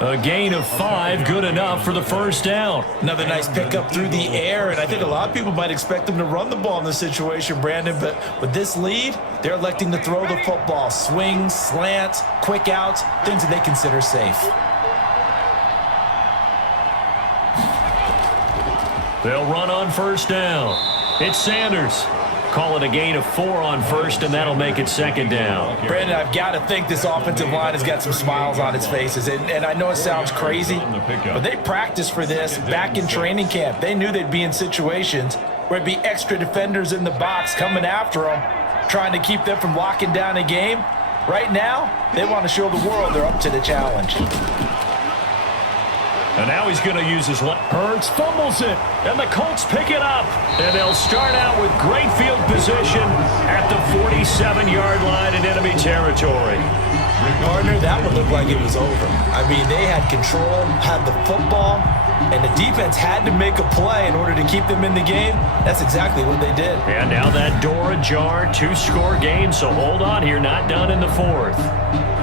A gain of 5, good enough for the first down. Another nice pickup through the air, and I think a lot of people might expect them to run the ball in this situation, Brandon, but with this lead, they're electing to throw the football. Swings, slants, quick outs, things that they consider safe. They'll run on first down. It's Sanders. Call it a gain of 4 on first, and that'll make it 2nd down. Brandon, I've got to think this offensive line has got some smiles on its faces. And I know it sounds crazy, but they practiced for this back in training camp. They knew they'd be in situations where it'd be extra defenders in the box coming after them, trying to keep them from locking down a game. Right now, they want to show the world they're up to the challenge. And now he's going to use his left. Hurts fumbles it, and the Colts pick it up. And they'll start out with great field position at the 47-yard line in enemy territory. Gardner, that one looked like it was over. I mean, they had control, had the football, and the defense had to make a play in order to keep them in the game. That's exactly what they did. And now that door ajar, 2-score game, so hold on here, not done in the 4th.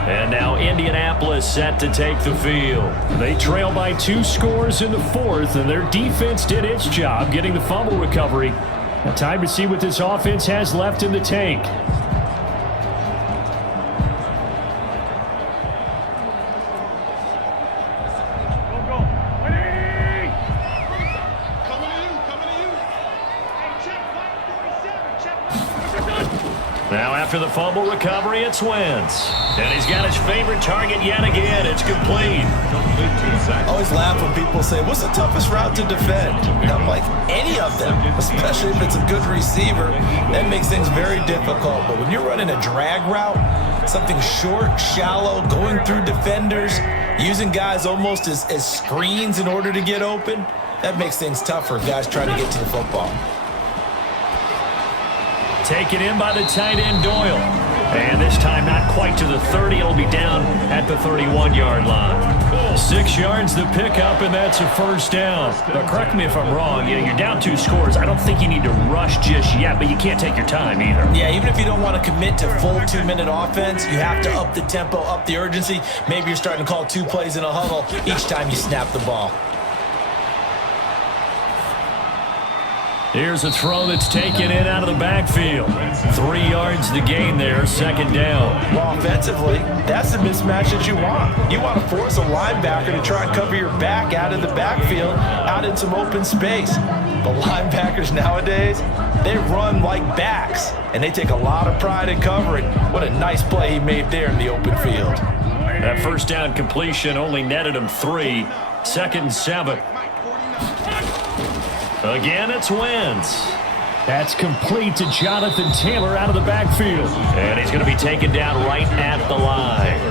And now Indianapolis set to take the field. They trail by 2 scores in the 4th, and their defense did its job getting the fumble recovery. Now time to see what this offense has left in the tank. Now after the fumble recovery, it's Wentz. And he's got his favorite target yet again. It's complete. I always laugh when people say, what's the toughest route to defend? And I'm like, any of them, especially if it's a good receiver. That makes things very difficult. But when you're running a drag route, something short, shallow, going through defenders, using guys almost as screens in order to get open, That makes things tough for guys trying to get to the football. Taken in by the tight end, Doyle. And this time not quite to the 30. It'll be down at the 31-yard line. 6 yards the pickup, and that's a first down. But correct me if I'm wrong. You're down 2 scores. I don't think you need to rush just yet, but you can't take your time either. Yeah, even if you don't want to commit to full 2-minute offense, you have to up the tempo, up the urgency. Maybe you're starting to call 2 plays in a huddle each time you snap the ball. Here's a throw that's taken in out of the backfield. 3 yards to gain there, second down. Well, offensively, that's the mismatch that you want. You want to force a linebacker to try and cover your back out of the backfield, out in some open space. But linebackers nowadays, they run like backs, and they take a lot of pride in covering. What a nice play he made there in the open field. That first down completion only netted him 3. 2nd and 7. Again, it's Wentz. That's complete to Jonathan Taylor out of the backfield. And he's going to be taken down right at the line.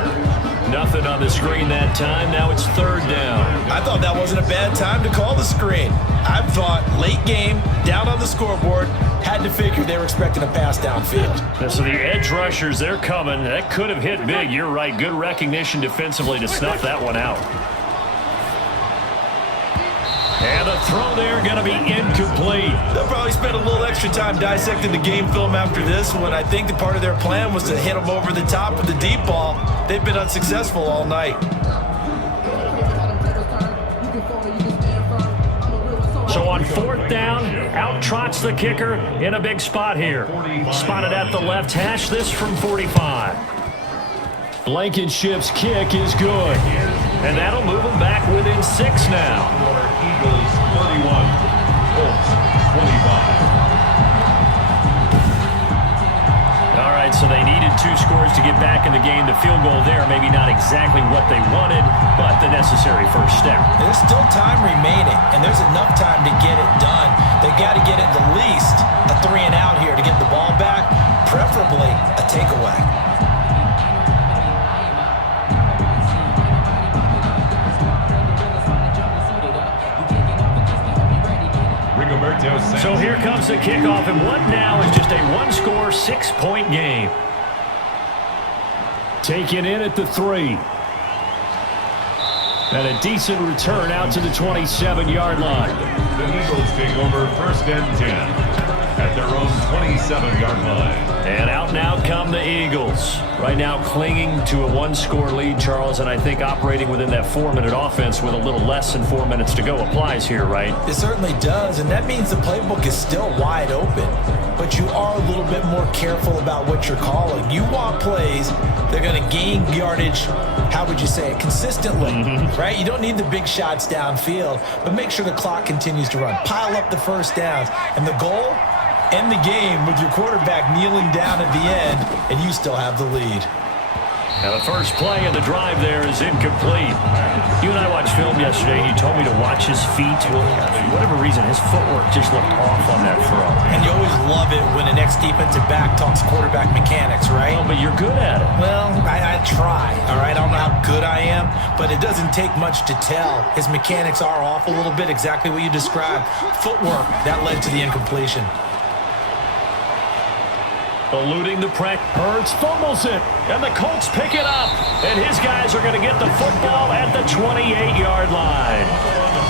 Nothing on the screen that time. Now it's 3rd down. I thought that wasn't a bad time to call the screen. I thought late game, down on the scoreboard, had to figure they were expecting a pass downfield. So the edge rushers, they're coming. That could have hit big. You're right. Good recognition defensively to snuff that one out. And the throw there going to be incomplete. They'll probably spend a little extra time dissecting the game film after this one. I think the part of their plan was to hit them over the top with the deep ball. They've been unsuccessful all night. So on 4th down, out trots the kicker in a big spot here. Spotted at the left hash, this from 45. Blankenship's kick is good. And that'll move them back within 6 now. Eagles 31, Colts 25. All right, so they needed 2 scores to get back in the game. The field goal there, maybe not exactly what they wanted, but the necessary first step. There's still time remaining, and there's enough time to get it done. They got to get at the least a 3 and out here to get the ball back, preferably a takeaway. So here comes the kickoff, and what now is just a 1-score, 6-point game. Taken in at the 3. And a decent return out to the 27-yard line. The Eagles take over 1st and 10 at their own 27-yard line. And out now come the Eagles. Right now clinging to a 1-score lead, Charles, and I think operating within that 4-minute offense with a little less than 4 minutes to go applies here, right? It certainly does, and that means the playbook is still wide open. But you are a little bit more careful about what you're calling. You want plays that are going to gain yardage, how would you say it, consistently, right? You don't need the big shots downfield, but make sure the clock continues to run. Pile up the first downs, and the goal, end the game with your quarterback kneeling down at the end, and you still have the lead. Now the first play of the drive there is incomplete. You and I watched film yesterday, and you told me to watch his feet. Well, for whatever reason, his footwork just looked off on that throw. And you always love it when an ex-defensive back talks quarterback mechanics, right? Well, but you're good at it. Well, I try, all right? I don't know how good I am, but it doesn't take much to tell. His mechanics are off a little bit, exactly what you described. Footwork, that led to the incompletion. Eluding the pressure. Hurts fumbles it, and the Colts pick it up. And his guys are going to get the football at the 28-yard line.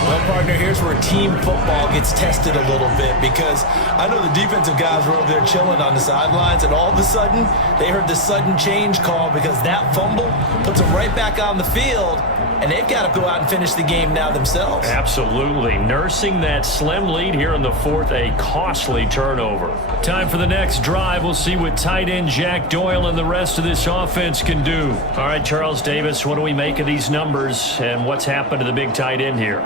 Well, partner, here's where team football gets tested a little bit, because I know the defensive guys were over there chilling on the sidelines, and all of a sudden, they heard the sudden change call because that fumble puts them right back on the field, and they've got to go out and finish the game now themselves. Absolutely. Nursing that slim lead here in the 4th, a costly turnover. Time for the next drive. We'll see what tight end Jack Doyle and the rest of this offense can do. All right, Charles Davis, what do we make of these numbers, and what's happened to the big tight end here?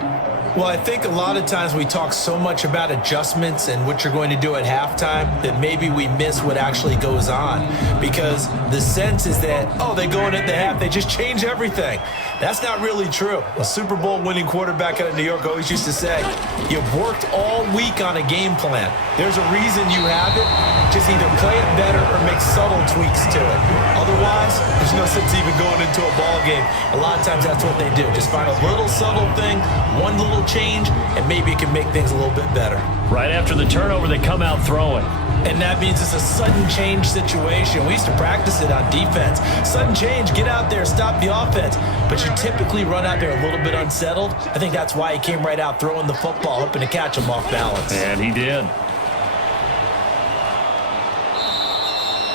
Well, I think a lot of times we talk so much about adjustments and what you're going to do at halftime that maybe we miss what actually goes on, because the sense is that, oh, they go in at the half, they just change everything. That's not really true. A Super Bowl winning quarterback out of New York always used to say, you've worked all week on a game plan. There's a reason you have it. Just either play it better or make subtle tweaks to it. Otherwise, there's no sense even going into a ball game. A lot of times that's what they do. Just find a little subtle thing, one little change, and maybe it can make things a little bit better. Right after the turnover, they come out throwing. And that means it's a sudden change situation. We used to practice it on defense. Sudden change, get out there, stop the offense. But you typically run out there a little bit unsettled. I think that's why he came right out throwing the football, hoping to catch him off balance. And he did.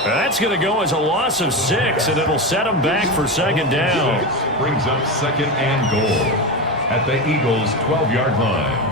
That's going to go as a loss of 6, and it'll set him back for second down. Brings up second and goal at the Eagles' 12-yard line.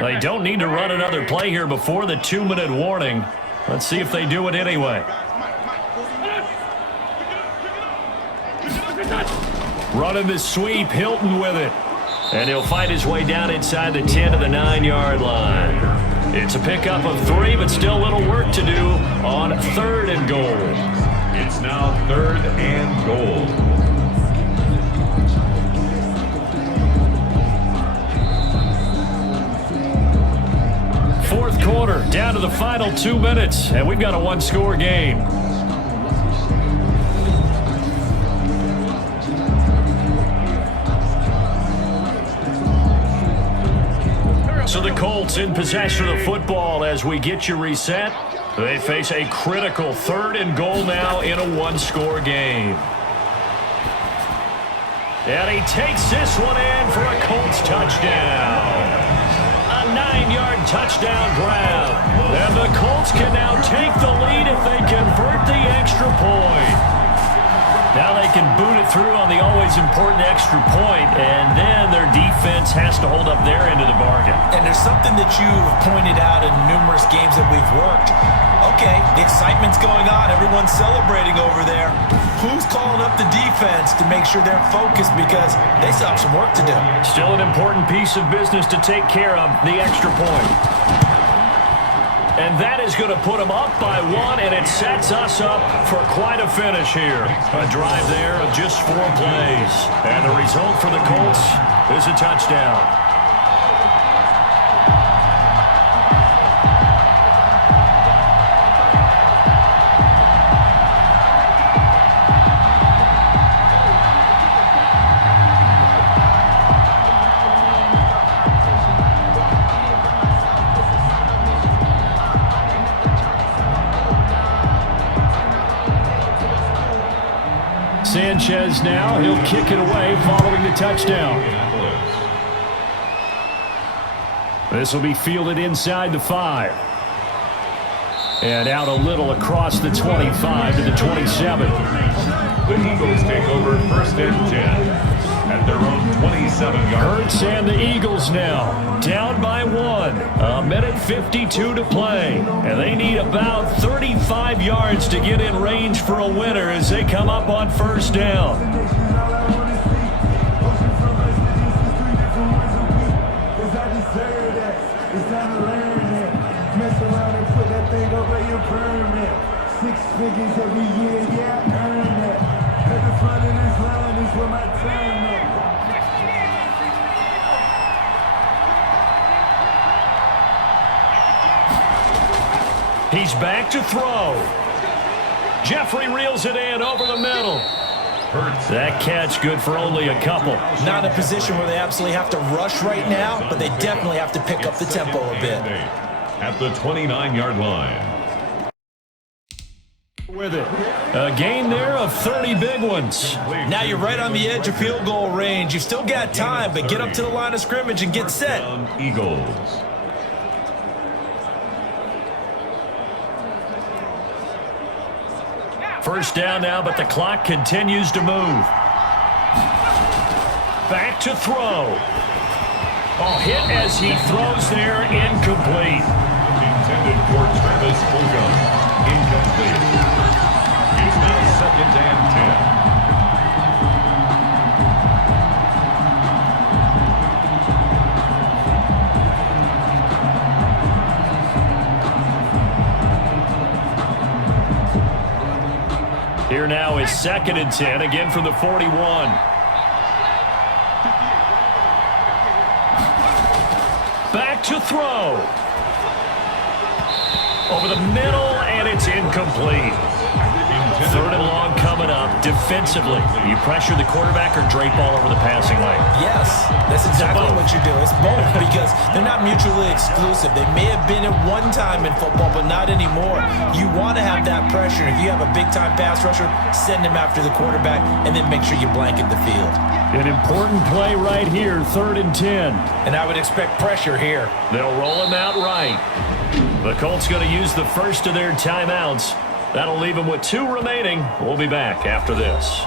They don't need to run another play here before the 2-minute warning. Let's see if they do it anyway. Running the sweep, Hilton with it. And he'll fight his way down inside the 10 to the 9-yard line. It's a pickup of 3, but still a little work to do on 3rd and goal. It's now 3rd and goal. Fourth quarter, down to the final 2 minutes, and we've got a one-score game. So the Colts in possession of the football as we get you reset. They face a critical 3rd and goal now in a one-score game. And he takes this one in for a Colts touchdown. 9-yard touchdown grab. And the Colts can now take the lead if they convert the extra point. Now they can boot it through on the always important extra point, and then their defense has to hold up their end of the bargain. And there's something that you've pointed out in numerous games that we've worked. Okay, the excitement's going on. Everyone's celebrating over there. Who's calling up the defense to make sure they're focused because they still have some work to do? Still an important piece of business to take care of, the extra point. And that is going to put them up by 1, and it sets us up for quite a finish here. A drive there of just 4 plays. And the result for the Colts is a touchdown. Sanchez now, he'll kick it away following the touchdown. This will be fielded inside the 5. And out a little across the 25 to the 27. The Eagles take over 1st and 10 at their own 27-yard. Hurts and the Eagles now down by 1. 1:52 to play. And they need about 35 yards to get in range for a winner as they come up on 1st down. It's time to learn it. Mess around and put that thing over your permit. 6 figures every year, yeah, earn it. At the front of this line is where my turn is. He's back to throw. Jeffrey reels it in over the middle. That catch good for only a couple. Not in a position where they absolutely have to rush right now, but they definitely have to pick up the tempo a bit. At the 29-yard line. With it. A gain there of 30 big ones. Now you're right on the edge of field goal range. You've still got time, but get up to the line of scrimmage and get set. Eagles. First down now, but the clock continues to move. Back to throw. Oh, hit as he throws there, incomplete. intended for Travis Fulgham. Incomplete. It's now 2nd and 10. Here now is 2nd and 10, again from the 41. Back to throw. Over the middle, and it's incomplete. 3rd and long coming up. Defensively, you pressure the quarterback or drape all over the passing lane? Yes, that's exactly what you do. It's both because they're not mutually exclusive. They may have been at one time in football, but not anymore. You want to have that pressure. If you have a big-time pass rusher, send him after the quarterback, and then make sure you blanket the field. An important play right here, 3rd and 10. And I would expect pressure here. They'll roll him out right. The Colts going to use the first of their timeouts. That'll leave them with 2 remaining. We'll be back after this.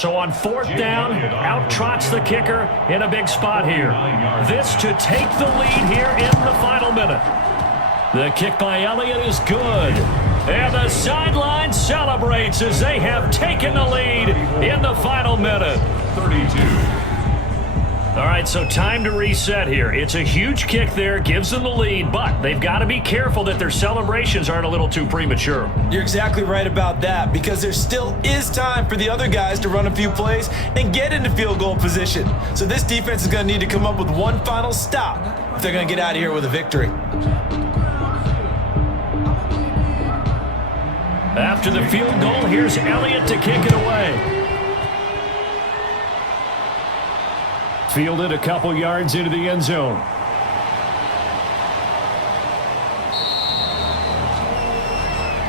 So on 4th down, out trots the kicker in a big spot here. This to take the lead here in the final minute. The kick by Elliott is good. And the sideline celebrates as they have taken the lead in the final minute. 32. All right, so time to reset here. It's a huge kick there, gives them the lead, but they've got to be careful that their celebrations aren't a little too premature. You're exactly right about that because there still is time for the other guys to run a few plays and get into field goal position. So this defense is going to need to come up with one final stop if they're going to get out of here with a victory. After the field goal, here's Elliott to kick it away. Fielded a couple yards into the end zone.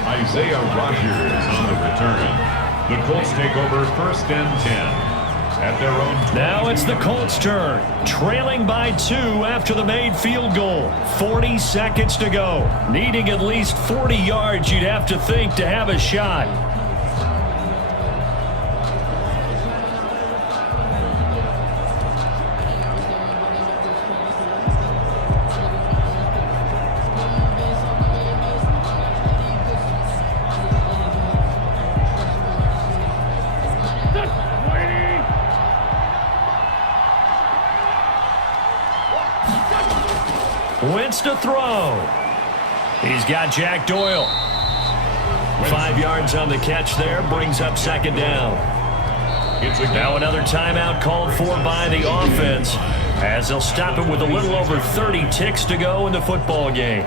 Isaiah Rodgers on the return. The Colts take over 1st and 10. At their own 20. Now it's the Colts' turn. Trailing by 2 after the made field goal. 40 seconds to go. Needing at least 40 yards, you'd have to think, to have a shot. Wentz to throw. He's got Jack Doyle. 5 yards on the catch there. Brings up 2nd down. Now another timeout called for by the offense as they'll stop it with a little over 30 ticks to go in the football game.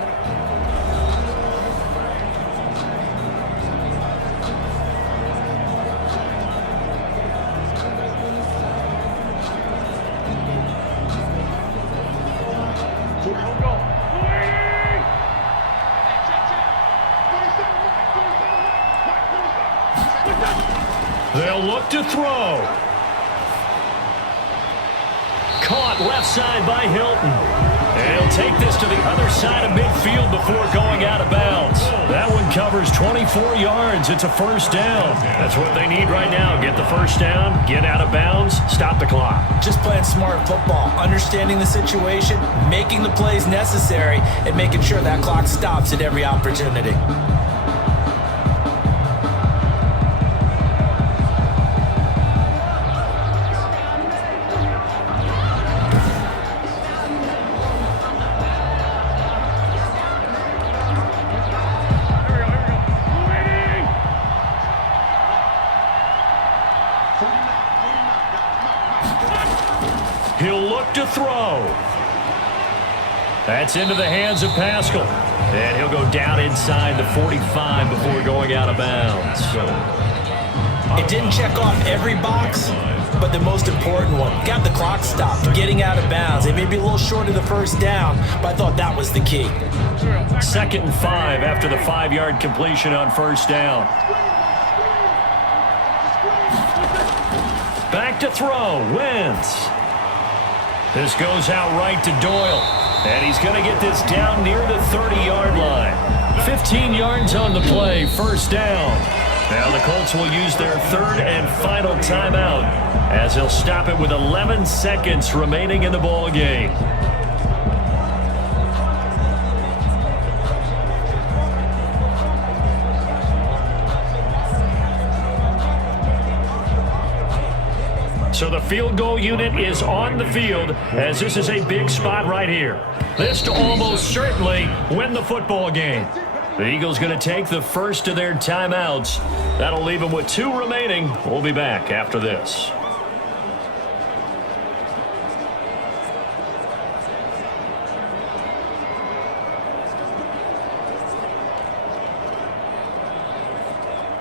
They'll look to throw. Caught left side by Hilton. And he'll take this to the other side of midfield before going out of bounds. That one covers 24 yards. It's a 1st down. That's what they need right now. Get the 1st down, get out of bounds, stop the clock. Just playing smart football, understanding the situation, making the plays necessary, and making sure that clock stops at every opportunity. He'll look to throw. That's into the hands of Pascal. And he'll go down inside the 45 before going out of bounds. It didn't check off every box, but the most important one. Got the clock stopped, getting out of bounds. They may be a little short of the 1st down, but I thought that was the key. 2nd and 5 after the 5-yard completion on 1st down. Back to throw, Wentz. This goes out right to Doyle. And he's going to get this down near the 30-yard line. 15 yards on the play, first down. Now the Colts will use their third and final timeout as they'll stop it with 11 seconds remaining in the ball game. So the field goal unit is on the field as this is a big spot right here. This to almost certainly win the football game. The Eagles going to take the first of their timeouts. That'll leave them with 2 remaining. We'll be back after this.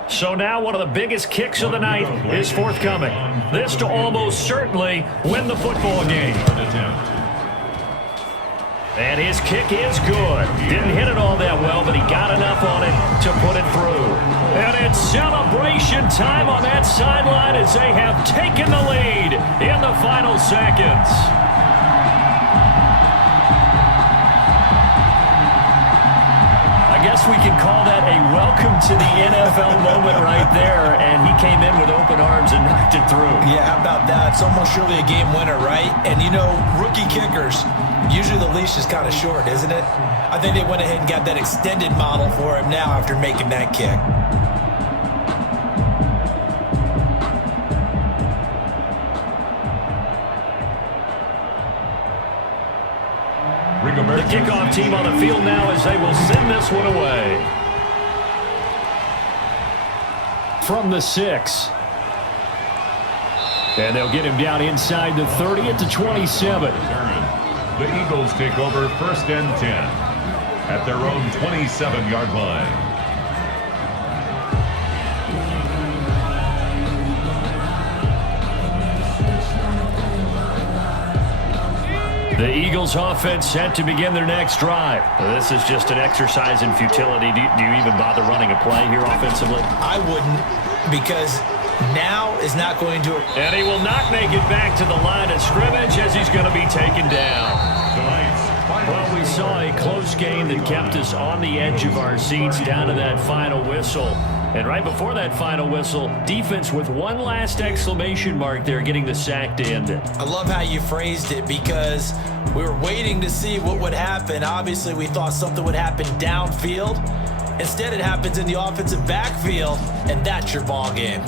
So now one of the biggest kicks of the night is forthcoming. This to almost certainly win the football game. And his kick is good. Didn't hit it all that well, but he got enough on it to put it through. And it's celebration time on that sideline as they have taken the lead in the final seconds. I guess we can call that a welcome to the NFL moment right there, and he came in with open arms and knocked it through. Yeah, how about that? It's almost surely a game winner, right? And you know, rookie kickers, usually the leash is kind of short, isn't it? I think they went ahead and got that extended model for him now after making that kick. The kickoff team on the field now as they will send this one away. From the 6. And they'll get him down inside the 30 at the 27. The Eagles take over first and 10 at their own 27-yard line. The Eagles offense set to begin their next drive. This is just an exercise in futility. Do you even bother running a play here offensively? I wouldn't, because now is not going to... And he will not make it back to the line of scrimmage as he's going to be taken down. Well, we saw a close game that kept us on the edge of our seats down to that final whistle. And right before that final whistle, defense with one last exclamation mark there, getting the sack to end it. I love how you phrased it, because we were waiting to see what would happen. Obviously, we thought something would happen downfield. Instead, it happens in the offensive backfield, and that's your ball game.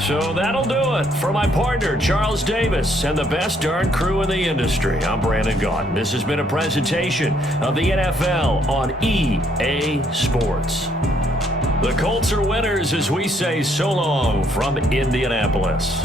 So that'll do it for my partner, Charles Davis, and the best darn crew in the industry. I'm Brandon Gaudin. This has been a presentation of the NFL on EA Sports. The Colts are winners as we say so long from Indianapolis.